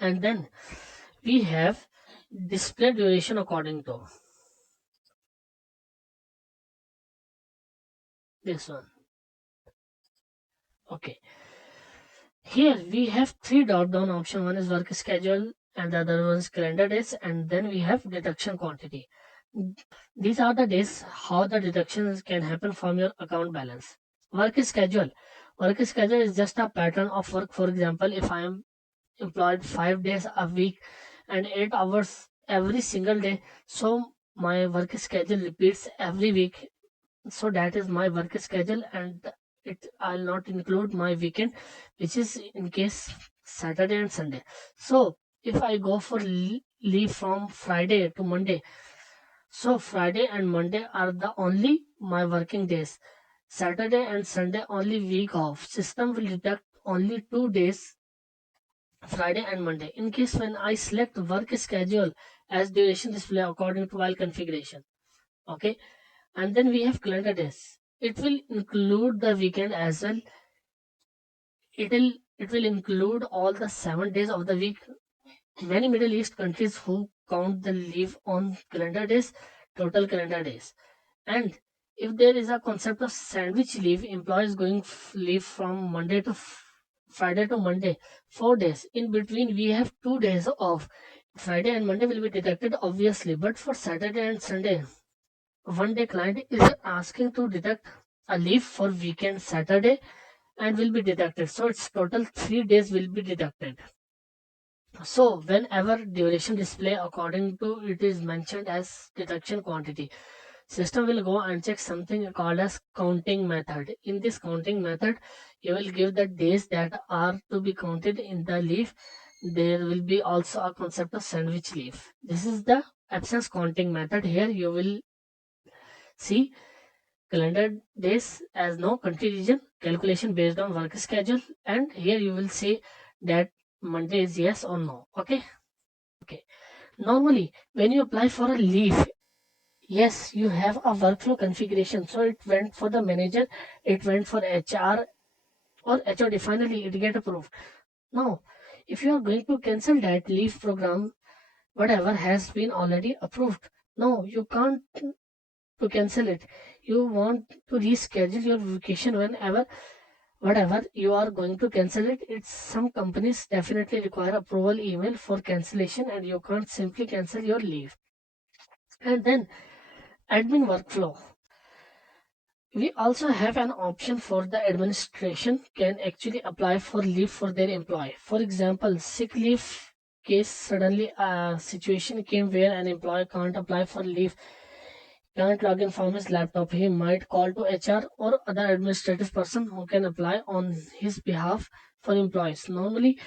And then we have display duration according to this one. Okay, here we have three drop down option. One is work schedule and the other one is calendar days, and then we have deduction quantity. These are the days how the deductions can happen from your account balance. Work schedule. Work schedule is just a pattern of work. For example, if I am employed 5 days a week and 8 hours every single day, so my work schedule repeats every week. So that is my work schedule, and it I'll not include my weekend, which is in case Saturday and Sunday. So if I go for leave from Friday to Monday, so Friday and Monday are the only my working days. Saturday and Sunday only week off. System will deduct only 2 days, Friday and Monday. In case when I select work schedule as duration display according to while configuration. Okay. And then we have calendar days. It will include the weekend as well. It will include all the 7 days of the week. Many Middle East countries who count the leave on calendar days, total calendar days. And if there is a concept of sandwich leave, employees going leave from Monday to Friday to Monday, 4 days. In between, we have 2 days off. Friday and Monday will be deducted, obviously, but for Saturday and Sunday, one day client is asking to deduct a leave for weekend Saturday and will be deducted. So its total 3 days will be deducted. So whenever duration display according to it is mentioned as deduction quantity, system will go and check something called as counting method. In this counting method, you will give the days that are to be counted in the leave. There will be also a concept of sandwich leave. This is the absence counting method. Here you will see calendar days as no contingent calculation based on work schedule, and here you will see that Monday is yes or no. Okay. Normally, when you apply for a leave, yes, you have a workflow configuration. So it went for the manager, it went for HR or HOD. Finally, it get approved. Now, if you are going to cancel that leave program, whatever has been already approved, no, you can't to cancel it. You want to reschedule your vacation whenever, whatever you are going to cancel it. It's some companies definitely require approval email for cancellation, and you can't simply cancel your leave. And then admin workflow. We also have an option for the administration can actually apply for leave for their employee. For example, sick leave case, suddenly a situation came where an employee can't apply for leave, can't log in from his laptop. He might call to HR or other administrative person who can apply on his behalf for employees. Normally,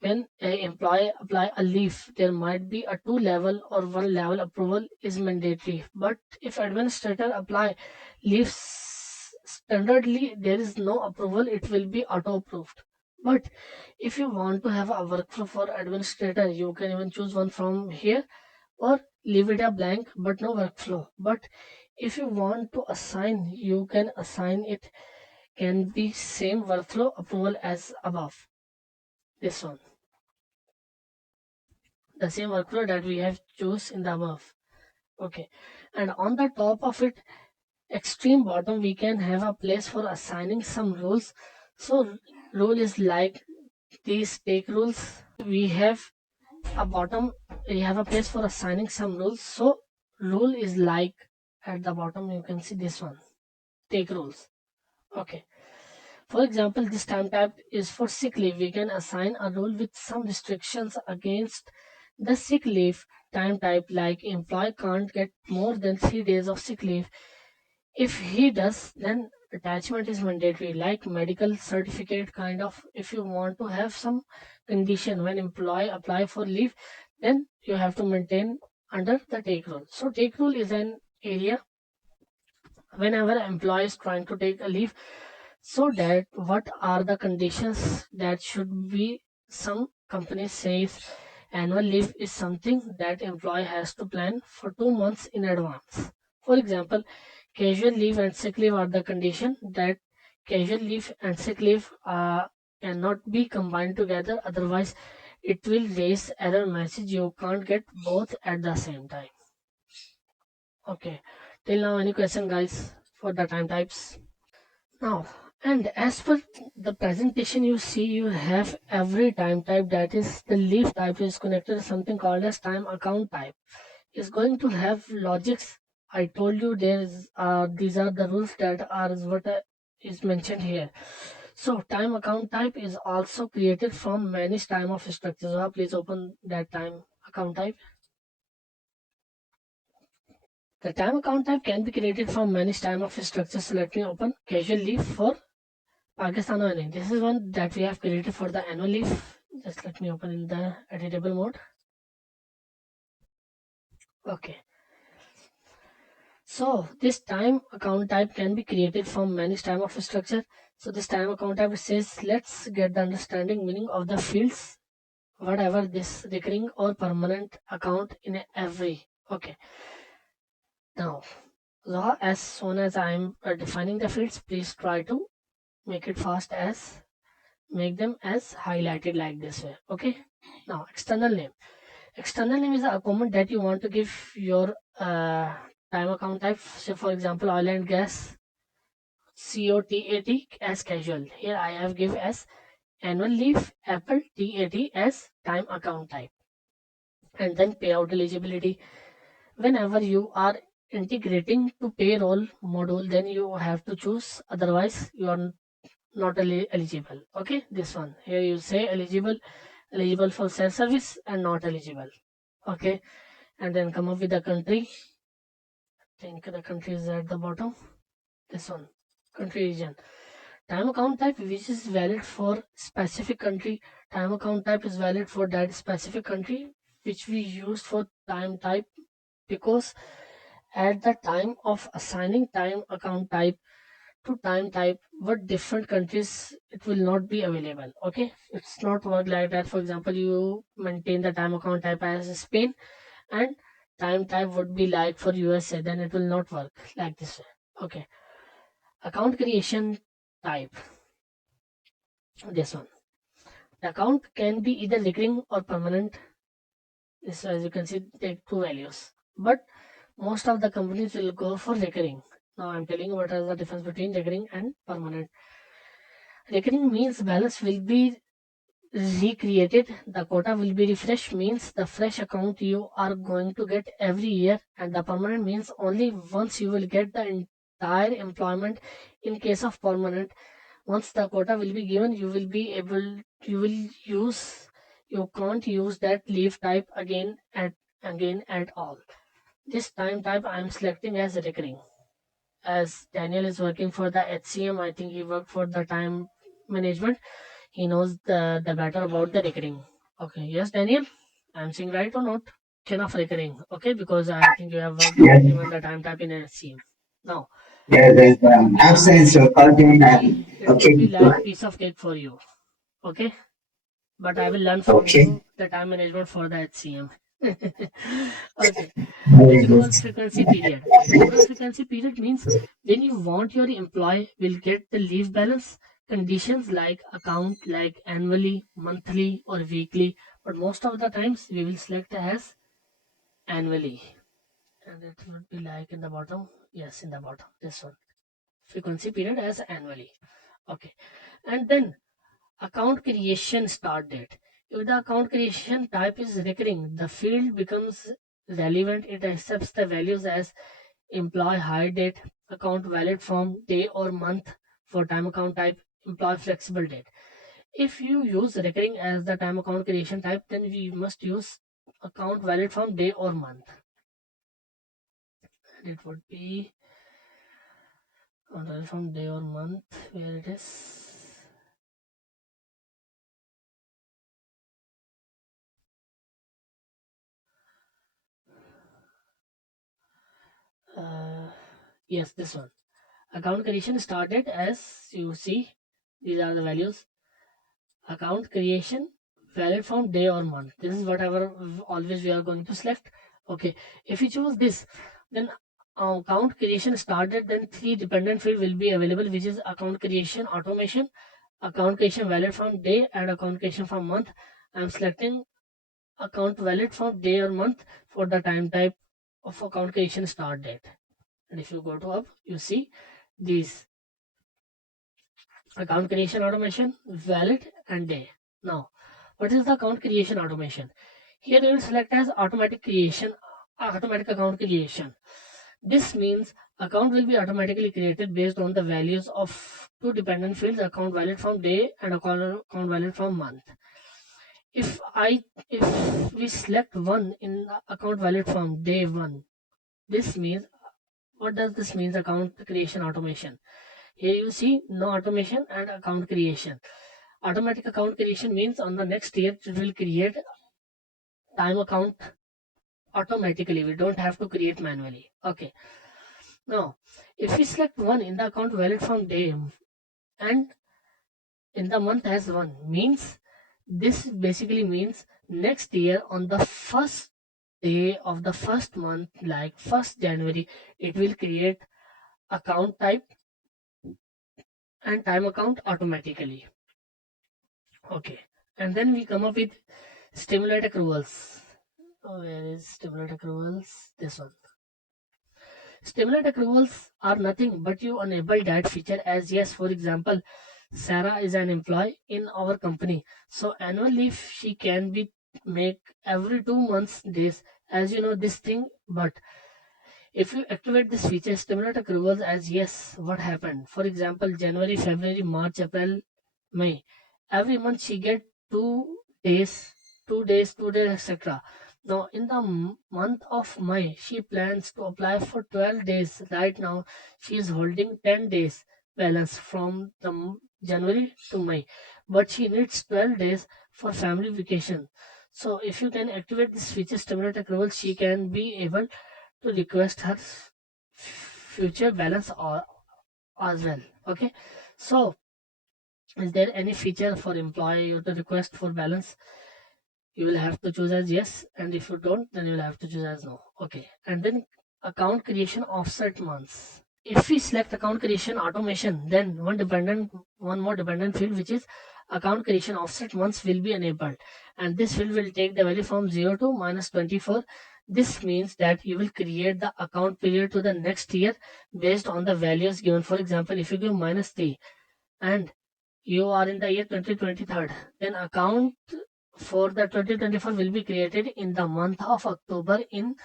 when a employee apply a leave, there might be a two level or one level approval is mandatory. But if administrator apply leaves standardly, there is no approval, it will be auto approved. But if you want to have a workflow for administrator, you can even choose one from here or leave it a blank but no workflow. But if you want to assign, you can assign it, can be same workflow approval as above. This one, the same workflow that we have choose in the above. Okay, and on the top of it, extreme bottom, we can have a place for assigning some rules. So rule is like these take rules. We have a bottom, we have a place for assigning some rules. So rule is like at the bottom you can see this one, take rules. Okay, for example, this time type is for sick leave. We can assign a rule with some restrictions against the sick leave time type, like employee can't get more than 3 days of sick leave. If he does, then attachment is mandatory, like medical certificate kind of. If you want to have some condition when employee apply for leave, then you have to maintain under the take rule. So take rule is an area whenever employee is trying to take a leave, so that what are the conditions that should be. Some companies says annual leave is something that employee has to plan for 2 months in advance. For example, casual leave and sick leave are the condition that casual leave and sick leave cannot be combined together, otherwise it will raise error message, you can't get both at the same time. Okay, till now any question guys for the time types? Now, and as per the presentation, you see you have every time type, that is the leaf type is connected to something called as time account type. Is going to have logics. I told you there is these are the rules that are what is mentioned here. So time account type is also created from many time of structures. So please open that time account type. The time account type can be created from many time of structures. So let me open casual leave for Pakistan earning. This is one that we have created for the annual leave. Just let me open in the editable mode. Okay. So this time account type can be created from many time of structure. So this time account type says let's get the understanding meaning of the fields, whatever this recurring or permanent account in every. Okay. Now, so as soon as I'm defining the fields, please try to make it fast as make them as highlighted like this way. Okay. Now external name. External name is a comment that you want to give your time account type. So for example, oil and gas, COTAT as casual. Here I have give as Annual leave, Apple TAT as time account type. And then payout eligibility. Whenever you are integrating to payroll module, then you have to choose, otherwise you are not eligible. Okay, this one here you say eligible, eligible for self service and not eligible. Okay, and then come up with the country. I think the country is at the bottom. This one, country region. Time account type, which is valid for specific country. Time account type is valid for that specific country, which we use for time type, because at the time of assigning time account type to time type, what different countries, it will not be available. Okay, it's not work like that. For example, you maintain the time account type as Spain, and time type would be like for USA, then it will not work like this way. Okay, account creation type, this one. The account can be either recurring or permanent. This, as you can see, take two values, but most of the companies will go for recurring. Now I'm telling you what is the difference between recurring and permanent. Recurring means balance will be recreated, the quota will be refreshed, means the fresh account you are going to get every year, and the permanent means only once you will get the entire employment. In case of permanent, once the quota will be given, you will be able, you will use, you can't use that leave type again at all. This time type I am selecting as recurring. As Daniel is working for the HCM, I think he worked for the time management. He knows the better about the recurring. Okay, yes, Daniel, I'm saying right or not? Enough recurring. Okay, because I think you have worked Yes, even the time type in HCM. Now, yes, there's absence or would culture be, and it would be okay, like good. piece of cake for you. Okay, but I will learn from Okay, you the time management for the HCM. Okay, very good. renewal frequency period. Renewal frequency period means when you want your employee will get the leave balance. Conditions like account, like annually, monthly, or weekly, but most of the times we will select as annually, and it would be like in the bottom. Yes, in the bottom. This one, frequency period as annually. Okay, and then account creation start date. If the account creation type is recurring, the field becomes relevant. It accepts the values as employee hire date, account valid from day or month. For time account type, employee flexible date. If you use recurring as the time account creation type, then we must use account valid from day or month. And it would be valid from day or month, where it is. Uh, yes, this one. Account creation started, as you see, these are the values. Account creation valid from day or month. This is whatever always we are going to select. Okay, if you choose this, then account creation started, then three dependent field will be available, which is account creation automation, account creation valid from day, and account creation from month. I'm selecting account valid from day or month for the time type of account creation start date. And if you go to up, you see these account creation automation, valid, and day. Now, what is the account creation automation? Here we will select as automatic creation, automatic account creation. This means account will be automatically created based on the values of two dependent fields, account valid from day and account valid from month. If I if we select one in the account valid from day one, this means, what does this mean? Account creation automation. Here you see no automation and account creation. Automatic account creation means on the next year it will create time account automatically. We don't have to create manually. Okay. Now, if we select one in the account valid from day and in the month as one, means this basically means next year on the first day of the first month, like 1st January, it will create account type and time account automatically. Okay. And then we come up with stimulate accruals. Oh, where is stimulate accruals? This one. Stimulate accruals are nothing but you enable that feature as yes, for example, Sarah is an employee in our company, so annual leave she can be make every 2 months days, as you know this thing. But if you activate this feature, stimulate accruals as yes, what happened? For example, January, February, March, April, May. Every month she get 2 days, 2 days, 2 days, etc. Now in the month of May, she plans to apply for 12 days. Right now, she is holding 10 days balance from the January to May, but she needs 12 days for family vacation. So if you can activate this feature, stimulate accrual, she can be able to request her future balance or as well. Okay, so is there any feature for employee you to request for balance? You will have to choose as yes, and if you don't, then you will have to choose as no. Okay, and then account creation offset months. If we select account creation automation, then one more dependent field, which is account creation offset months, will be enabled, and this field will take the value from 0 to -24. This means that you will create the account period to the next year based on the values given. For example, if you give -3 and you are in the year 2023, then account for the 2024 will be created in the month of October in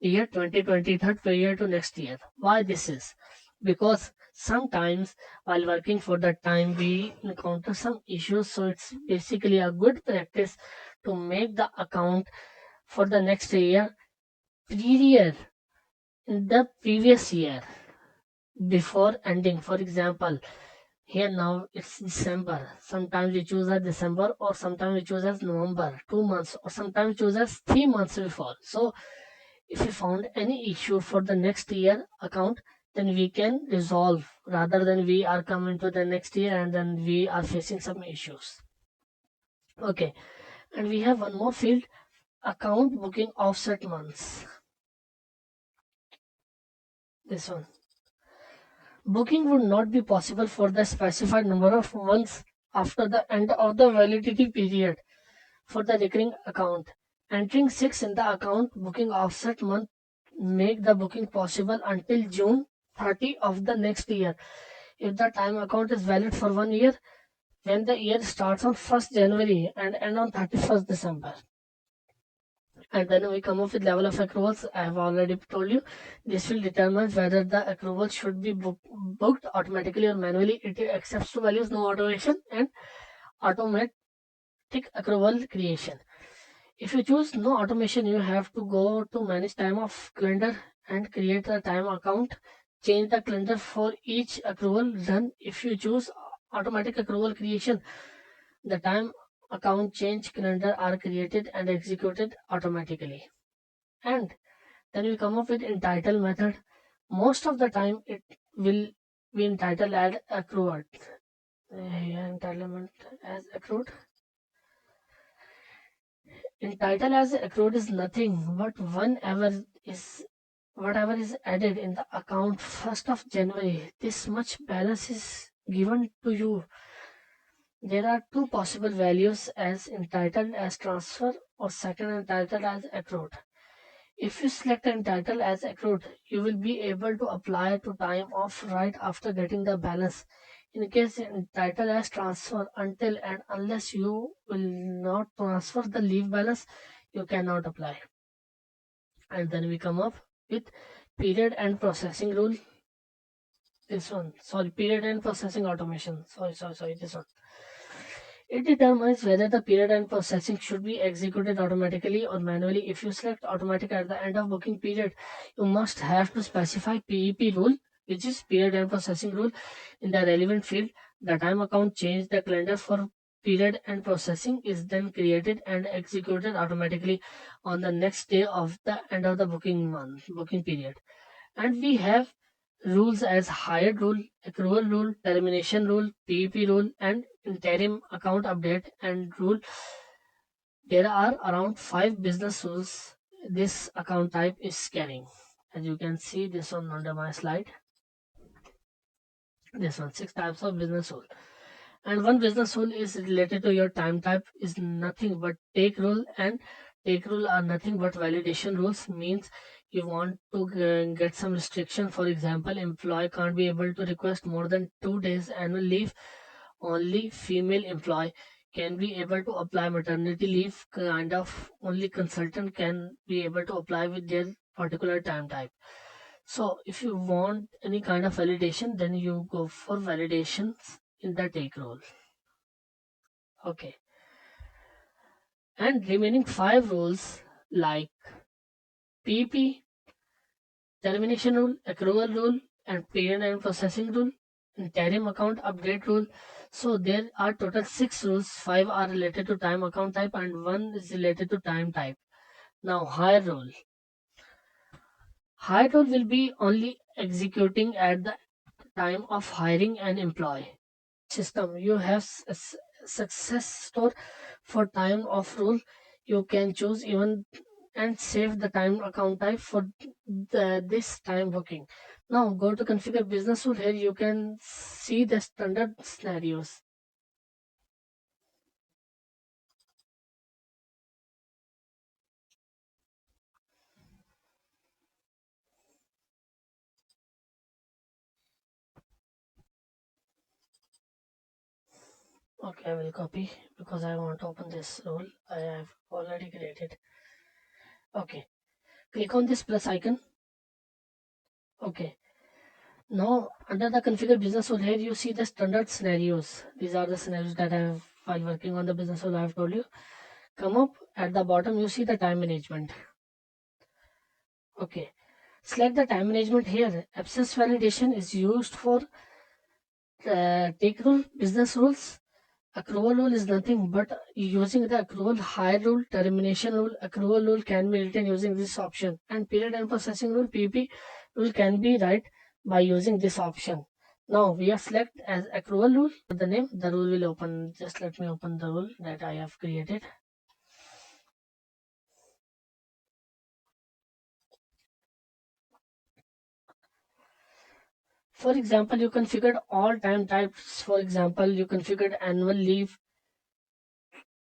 year 2023 prior to next year. Why this is? Because sometimes while working for that time we encounter some issues, so it's basically a good practice to make the account for the next year prior in the previous year before ending. For example, here now it's December. Sometimes we choose as December, or sometimes we choose as November, 2 months, or sometimes choose as 3 months before. So if we found any issue for the next year account, then we can resolve rather than we are coming to the next year and then we are facing some issues. Okay, and we have one more field, account booking offset months. This one. Booking would not be possible for the specified number of months after the end of the validity period for the recurring account. Entering 6 in the account booking offset month make the booking possible until June 30 of the next year. If the time account is valid for 1 year, when the year starts on 1st January and end on 31st December. And then we come up with level of accruals. I have already told you this will determine whether the accrual should be booked automatically or manually. It accepts two values, no automation and automatic accrual creation. If you choose no automation, you have to go to manage time of calendar and create a time account. Change the calendar for each accrual done. If you choose automatic accrual creation, the time account change calendar are created and executed automatically. And then we come up with entitle method. Most of the time it will be entitled as accrued. Entitlement as accrued. Entitled as accrued is nothing but whatever is added in the account 1st of January. This much balance is given to you. There are two possible values, as entitled as transfer or second entitled as accrued. If you select entitled as accrued, you will be able to apply to time off right after getting the balance. In case entitled as transfer, until and unless you will not transfer the leave balance, you cannot apply. And then we come up with period and processing rule. This one, sorry, period and processing automation. Sorry, this one. It determines whether the period and processing should be executed automatically or manually. If you select automatic at the end of booking period, you must have to specify PEP rule, which is period and processing rule, in the relevant field. The time account change the calendar for period and processing is then created and executed automatically on the next day of the end of the booking period. And we have rules as hired rule, accrual rule, termination rule, PEP rule, and interim account update and rule. There are around 5 business rules this account type is carrying. As you can see this one under my slide. This one, 6 types of business rule. And one business rule is related to your time type, is nothing but take rule, and take rule are nothing but validation rules. Means you want to get some restriction. For example, employee can't be able to request more than 2 days annual leave only female employee can be able to apply maternity leave, kind of only consultant can be able to apply with their particular time type. So if you want any kind of validation, then you go for validations in the take role. Okay. And remaining five rules like PP, termination rule, accrual rule, and period and processing rule, and interim account update rule. So there are total six rules. Five are related to time account type and one is related to time type. Now hire rule. Hire rule will be only executing at the time of hiring an employee. System you have success store for time of rule. You can choose even and save the time account type for this time booking. Now go to configure business rule. Here you can see the standard scenarios. Okay, I will copy because I want to open this rule I have already created. Okay, click on this plus icon. Okay, now under the configure business rule, here you see the standard scenarios. These are the scenarios that I have while working on the business rule I have told you. Come up at the bottom, you see the time management. Okay, select the time management here. Absence validation is used for take rule, business rules. Accrual rule is nothing but using the accrual hire rule, termination rule. Accrual rule can be written using this option, and period and processing rule (PP) rule can be write by using this option. Now we are select as accrual rule. The name, the rule will open. Just let me open the rule that I have created. For example, you configured all time types. For example, you configured annual leave.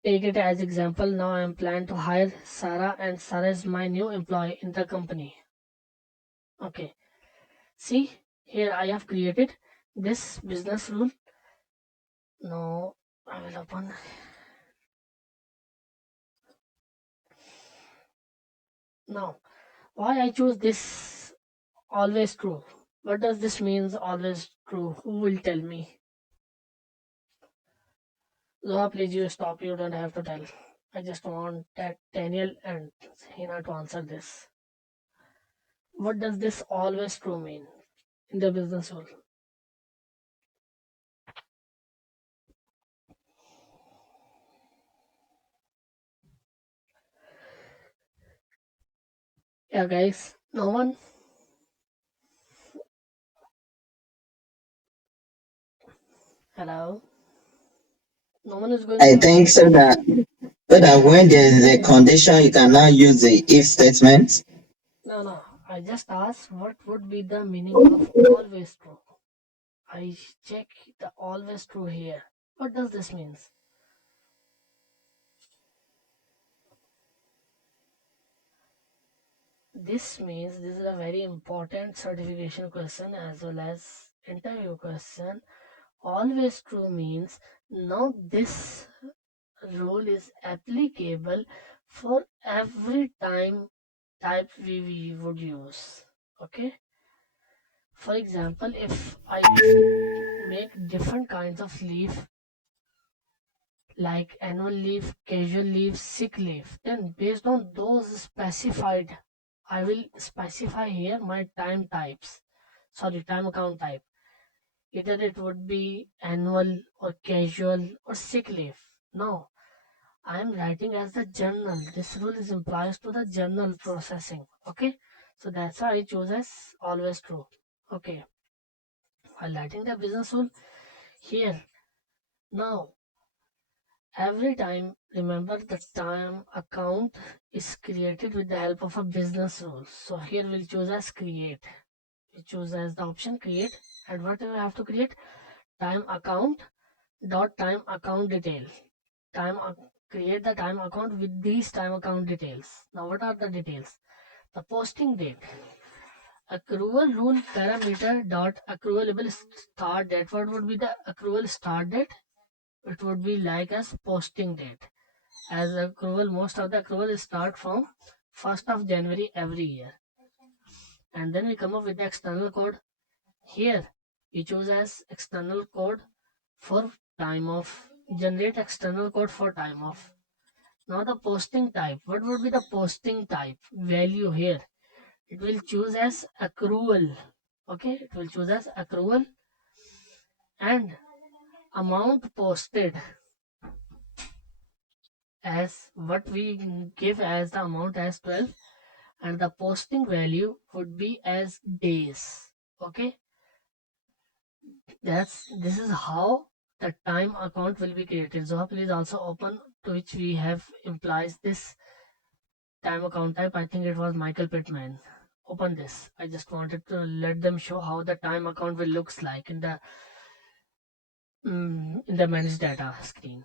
Take it as example. Now I am planning to hire Sarah, and Sarah is my new employee in the company. Okay. See, here I have created this business rule. Now I will open. Now, why I choose this always true? What does this means always true? Who will tell me? Zoha, please you stop. You don't have to tell. I just want that Daniel and Hina to answer this. What does this always true mean in the business rule? Yeah, guys, no one. Hello. No one is going I to. think so that when there is a condition, you can now use the if statement. No, no. I just asked what would be the meaning of always true. I check the always true here. What does this mean? This means this is a very important certification question as well as interview question. Always true means now this rule is applicable for every time type we would use. Okay. For example, if I make different kinds of leave like annual leave, casual leave, sick leave, then based on those specified, I will specify here my time types. Sorry, time account type. Either it would be annual or casual or sick leave. No, I am writing as the journal. This rule is implies to the journal processing. Okay, so that's why I chose as always true. Okay, while writing the business rule here now. Every time, remember the time account is created with the help of a business rule. So here we'll choose as create. We choose as the option create, and what do we have to create? Time account dot time account detail. Create the time account with these time account details. Now what are the details? The posting date. accrual rule parameter dot accruable start date. What would be the accrual start date? It would be like as posting date. As accrual, most of the accrual start from 1st of January every year. And then we come up with the external code. Here we choose as external code for time off. Generate external code for time off. Now the posting type. What would be the posting type? Value here. It will choose as accrual. Okay, it will choose as accrual, and amount posted as what we give as the amount as 12, and the posting value would be as days. Okay, this is how the time account will be created. So please also open to which we have implies this time account type. I think it was Michael Pittman. Open this. I just wanted to let them show how the time account will looks like in the manage data screen.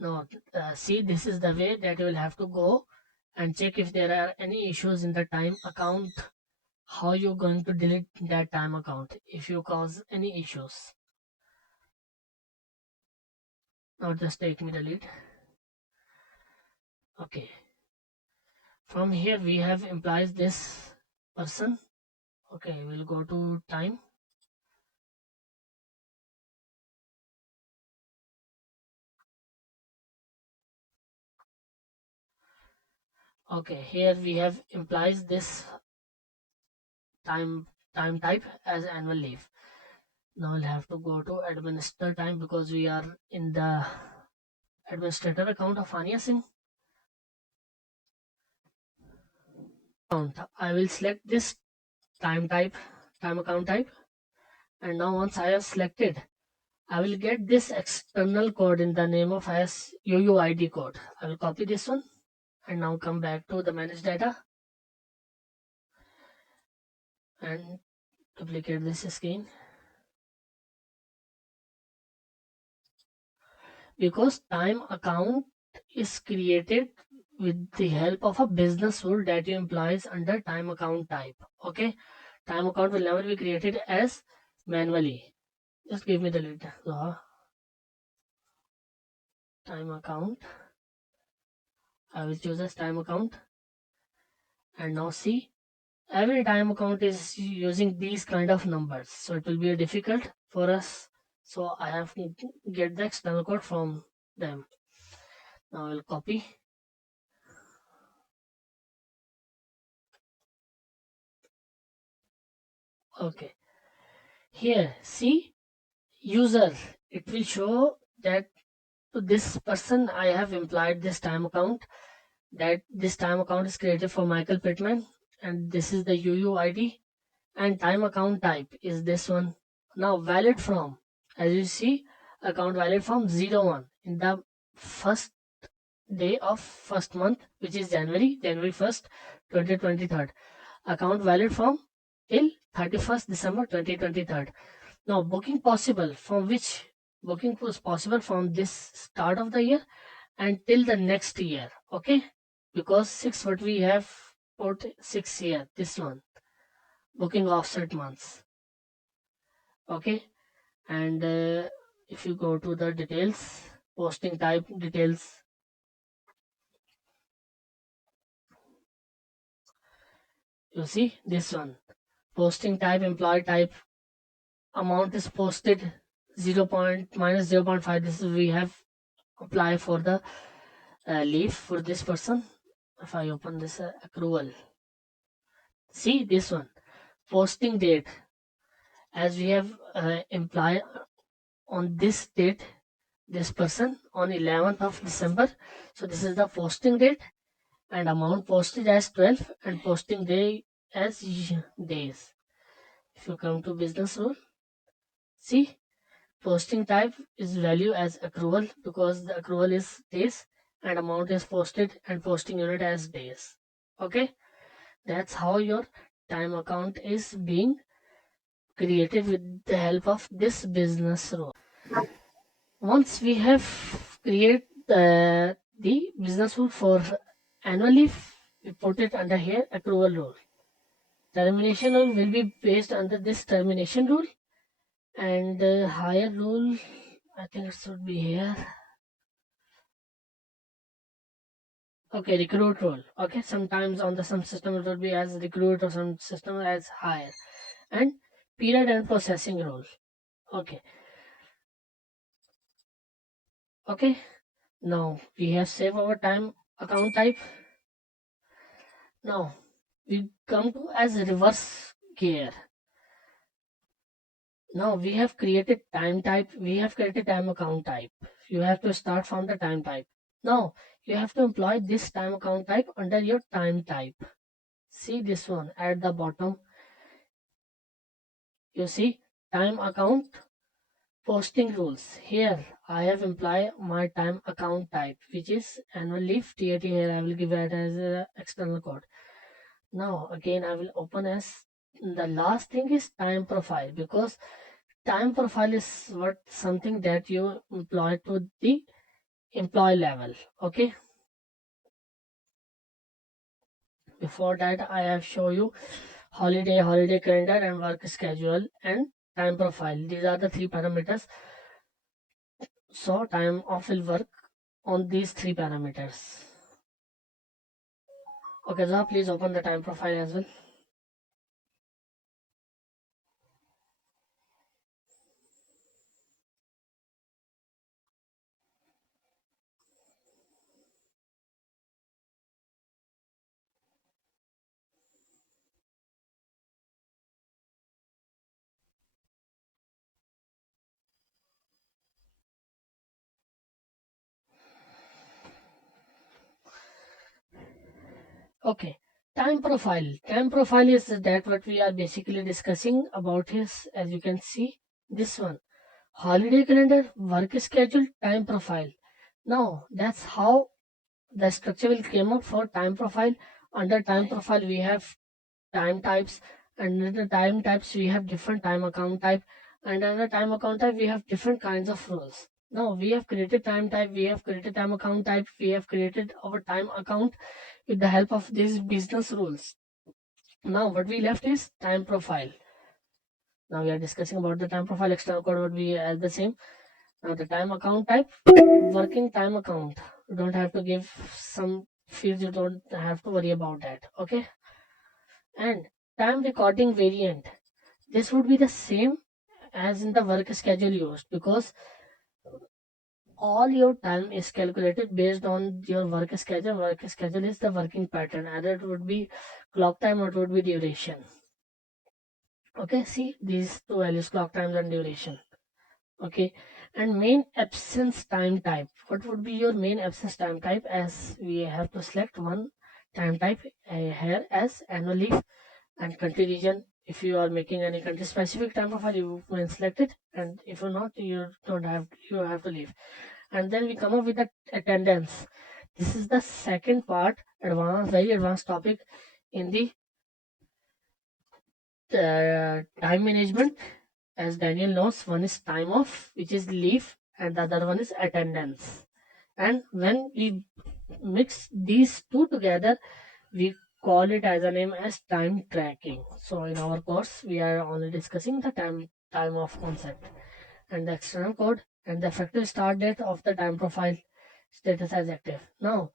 Now see, this is the way that you will have to go and check if there are any issues in the time account, how you're going to delete that time account if you cause any issues. Now just take me delete. Okay, from here we have implies this person. Okay, we'll go to time. Okay, here we have implies this time type as annual leave. Now we'll have to go to administer time because we are in the administrator account of Anya Singh. I will select this time account type, and now once I have selected, I will get this external code in the name of as UUID code. I will copy this one and now come back to the manage data and duplicate this screen. Because time account is created with the help of a business rule that you implies under time account type. Okay, time account will never be created as manually. Just give me the lid. Time account. I will choose as time account, and now see, every time account is using these kind of numbers, so it will be difficult for us. So I have to get the external code from them. Now I will copy. Okay, here see, user, it will show that to this person I have implied this time account, that this time account is created for Michael Pittman, and this is the UUID, and time account type is this one. Now valid from, as you see, account valid from 01 in the first day of first month, which is January 1st 2023. Account valid from till 31st December 2023. Now booking possible from which, booking was possible from this start of the year until the next year. Okay, because 6 what we have put 6 here, this one, booking offset months. Okay, and if you go to the details, posting type details, you see this one, posting type, employee type, amount is posted 0. minus 0.5. This is we have apply for the leave for this person. If I open this accrual, see this one, posting date, as we have implied on this date, this person on 11th of December. So this is the posting date, and amount posted as 12 and posting day as days. If you come to business rule, see, posting type is value as accrual because the accrual is days and amount is posted and posting unit as days. Okay, that's how your time account is being created with the help of this business rule. Once we have created the business rule for annual leave, we put it under here accrual rule. Termination rule will be based under this termination rule, and higher rule, I think it should be here. Okay, recruit rule. Okay, sometimes on the some system it will be as recruit or some system as hire. And period and processing rule. Okay. Okay. Now we have saved our time account type. Now we come to as reverse gear. Now we have created time type. We have created time account type. You have to start from the time type. Now you have to employ this time account type under your time type. See this one at the bottom. You see time account posting rules. Here I have implied my time account type, which is annual leave TAT. Here I will give it as a external code. Now again I will open as the last thing is time profile, because time profile is what something that you employ to the employee level. Okay. Before that I have show you holiday calendar and work schedule and time profile. These are the three parameters. So time off will work on these three parameters. Okay, so please open the time profile as well. Okay, time profile. Time profile is that what we are basically discussing about his, as you can see, this one. Holiday calendar, work schedule, time profile. Now, that's how the structure will came up for time profile. Under time profile, we have time types, and under the time types we have different time account type, and under time account type we have different kinds of rules. Now we have created time type, we have created time account type, we have created our time account with the help of these business rules. Now what we left is time profile. Now we are discussing about the time profile. External code would be as the same. Now the time account type, working time account. You don't have to give some fields, you don't have to worry about that. Okay. And time recording variant, this would be the same as in the work schedule used, because all your time is calculated based on your work schedule. Work schedule is the working pattern, either it would be clock time or it would be duration. Okay, see these two values, clock times and duration. Okay, and main absence time type, what would be your main absence time type? As we have to select one time type here as annual leave and country region. If you are making any country specific time profile, you can select it, and if you're not, you don't have, you have to leave. And then we come up with the attendance. This is the second part, advanced, very advanced topic in the time management. As Daniel knows, one is time off, which is leave, and the other one is attendance. And when we mix these two together, we call it as a name as time tracking. So in our course, we are only discussing the time off concept and the external code and the effective start date of the time profile status as active. Now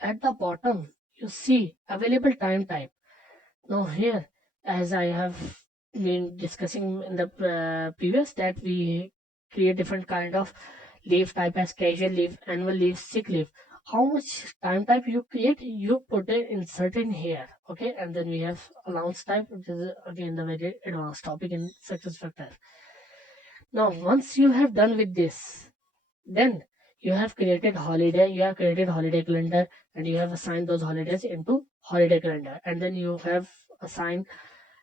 at the bottom, you see available time type. Now here, as I have been discussing in the previous, that we create different kind of leave type as casual leave, annual leave, sick leave. How much time type you create, you put it insert in here. Okay, and then we have allowance type, which is again the very advanced topic in SuccessFactors. Now once you have done with this, then you have created holiday, you have created holiday calendar, and you have assigned those holidays into holiday calendar, and then you have assigned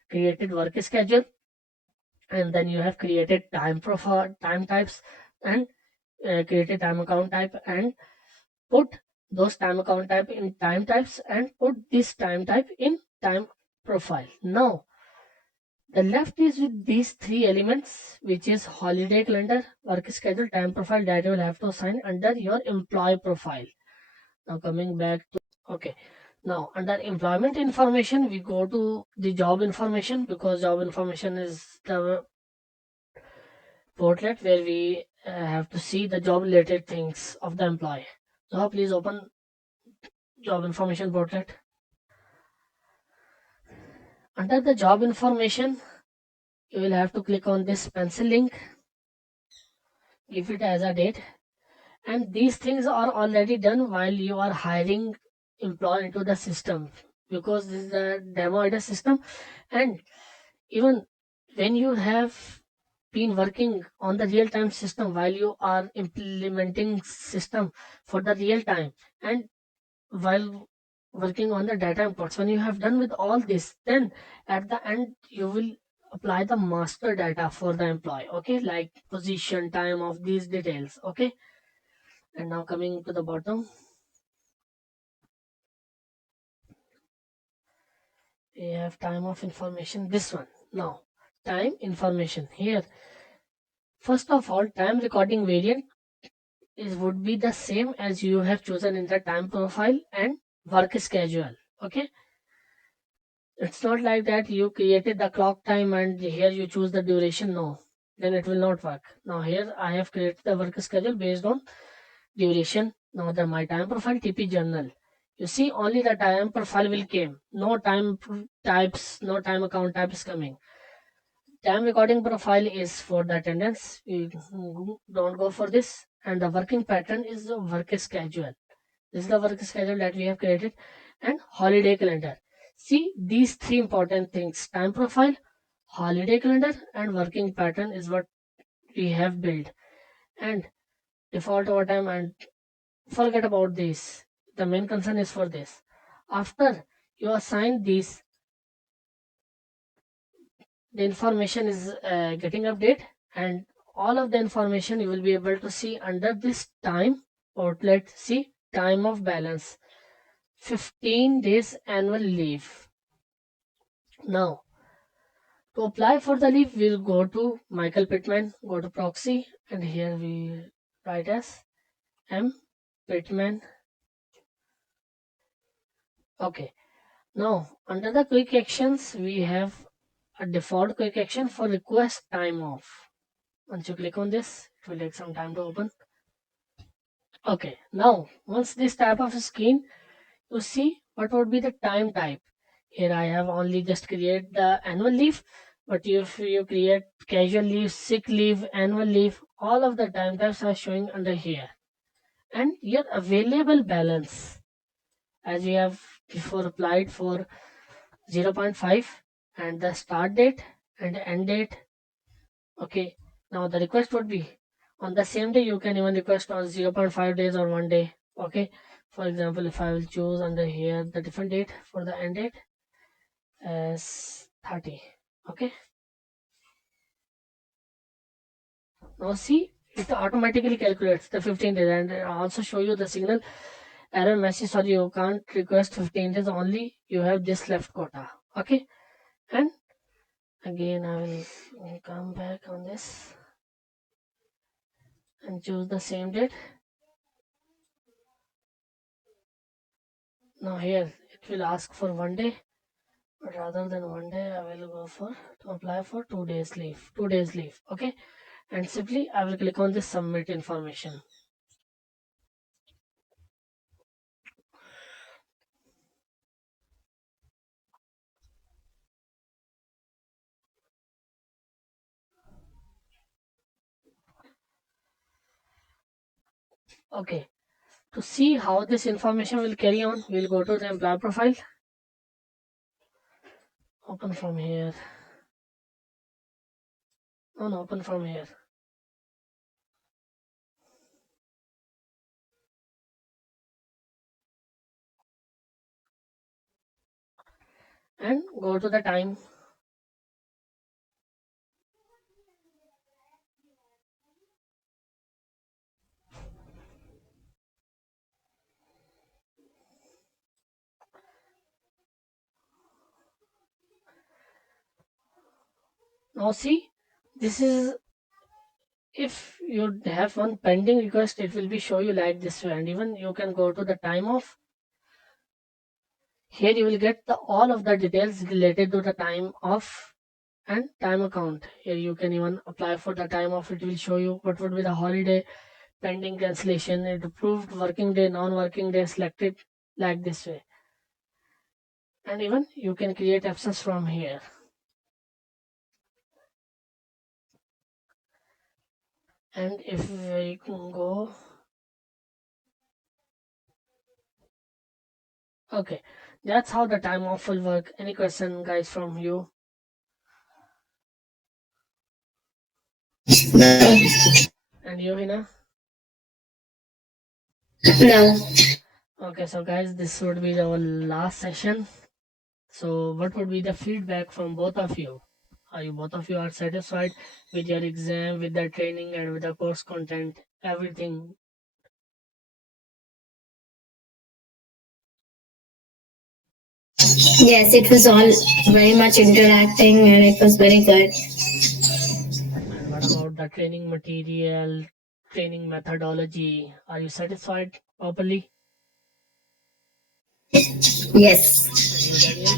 created work schedule, and then you have created time profile, time types, and created time account type, and put those time account type in time types, and put this time type in time profile. Now The left is with these three elements, which is holiday calendar, work schedule, time profile that you will have to assign under your employee profile. Now coming back to, okay, now under employment information, we go to the job information, because job information is the portlet where we have to see the job related things of the employee. Now please open job information portlet. Under the job information, you will have to click on this pencil link, give it as a date, and these things are already done while you are hiring employee into the system, because this is a demo idea system. And even when you have been working on the real time system, while you are implementing system for the real time, and while working on the data imports, when you have done with all this, then at the end you will apply the master data for the employee, okay, like position, time of these details, okay. And now coming to the bottom, we have time of information, this one. Now time information here, first of all, time recording variant is would be the same as you have chosen in the time profile and work schedule, okay. It's not like that you created the clock time and here you choose the duration. No, then it will not work. Now here I have created the work schedule based on duration. Now the my time profile TP journal. You see only the time profile will came. No types, no time account types coming. Time recording profile is for the attendance. You don't go for this. And the working pattern is the work schedule. This is the work schedule that we have created, and holiday calendar. See these three important things: time profile, holiday calendar, and working pattern is what we have built. And default overtime, and forget about this. The main concern is for this. After you assign these, the information is getting update, and all of the information you will be able to see under this time outlet. See time of balance, 15 days annual leave. Now, to apply for the leave, we'll go to Michael Pittman, go to proxy, and here we write as M Pittman. Okay. Now, under the quick actions, we have a default quick action for request time off. Once you click on this, it will take some time to open. Okay. Now, once this type of screen, you see what would be the time type. Here I have only just create the annual leave, but if you create casual leave, sick leave, annual leave, all of the time types are showing under here. And your available balance, as we have before applied for 0 0.5, and the start date and end date. Okay, now the request would be on the same day. You can even request on 0 0.5 days or 1 day. Okay, for example, if I will choose under here the different date for the end date as 30. Okay, now see it automatically calculates the 15 days, and also show you the signal error message. Sorry, you can't request 15 days, only you have this left quota. Okay, and again I will come back on this and choose the same date. Now here it will ask for 1 day, but rather than 1 day I will go for to apply for 2 days leave, 2 days leave. Okay, and simply I will click on this submit information. Okay, to see how this information will carry on, we'll go to the employer profile, open from here, no, open from here, and go to the time. Now see, this is, if you have one pending request, it will be show you like this way. And even you can go to the time off. Here you will get all of the details related to the time off and time account. Here you can even apply for the time off. It will show you what would be the holiday, pending cancellation, it approved, working day, non-working day, selected, like this way. And even you can create absence from here. And if we can go, okay, that's how the time off will work. Any question, guys, from you? No. And you, Hina? No. Okay, so guys, this would be our last session. So what would be the feedback from both of you? Are you both of you are satisfied with your exam, with the training, and with the course content, everything? Yes, it was all very much interacting and it was very good. And what about the training material, training methodology? Are you satisfied properly? Yes. And you, Daniel?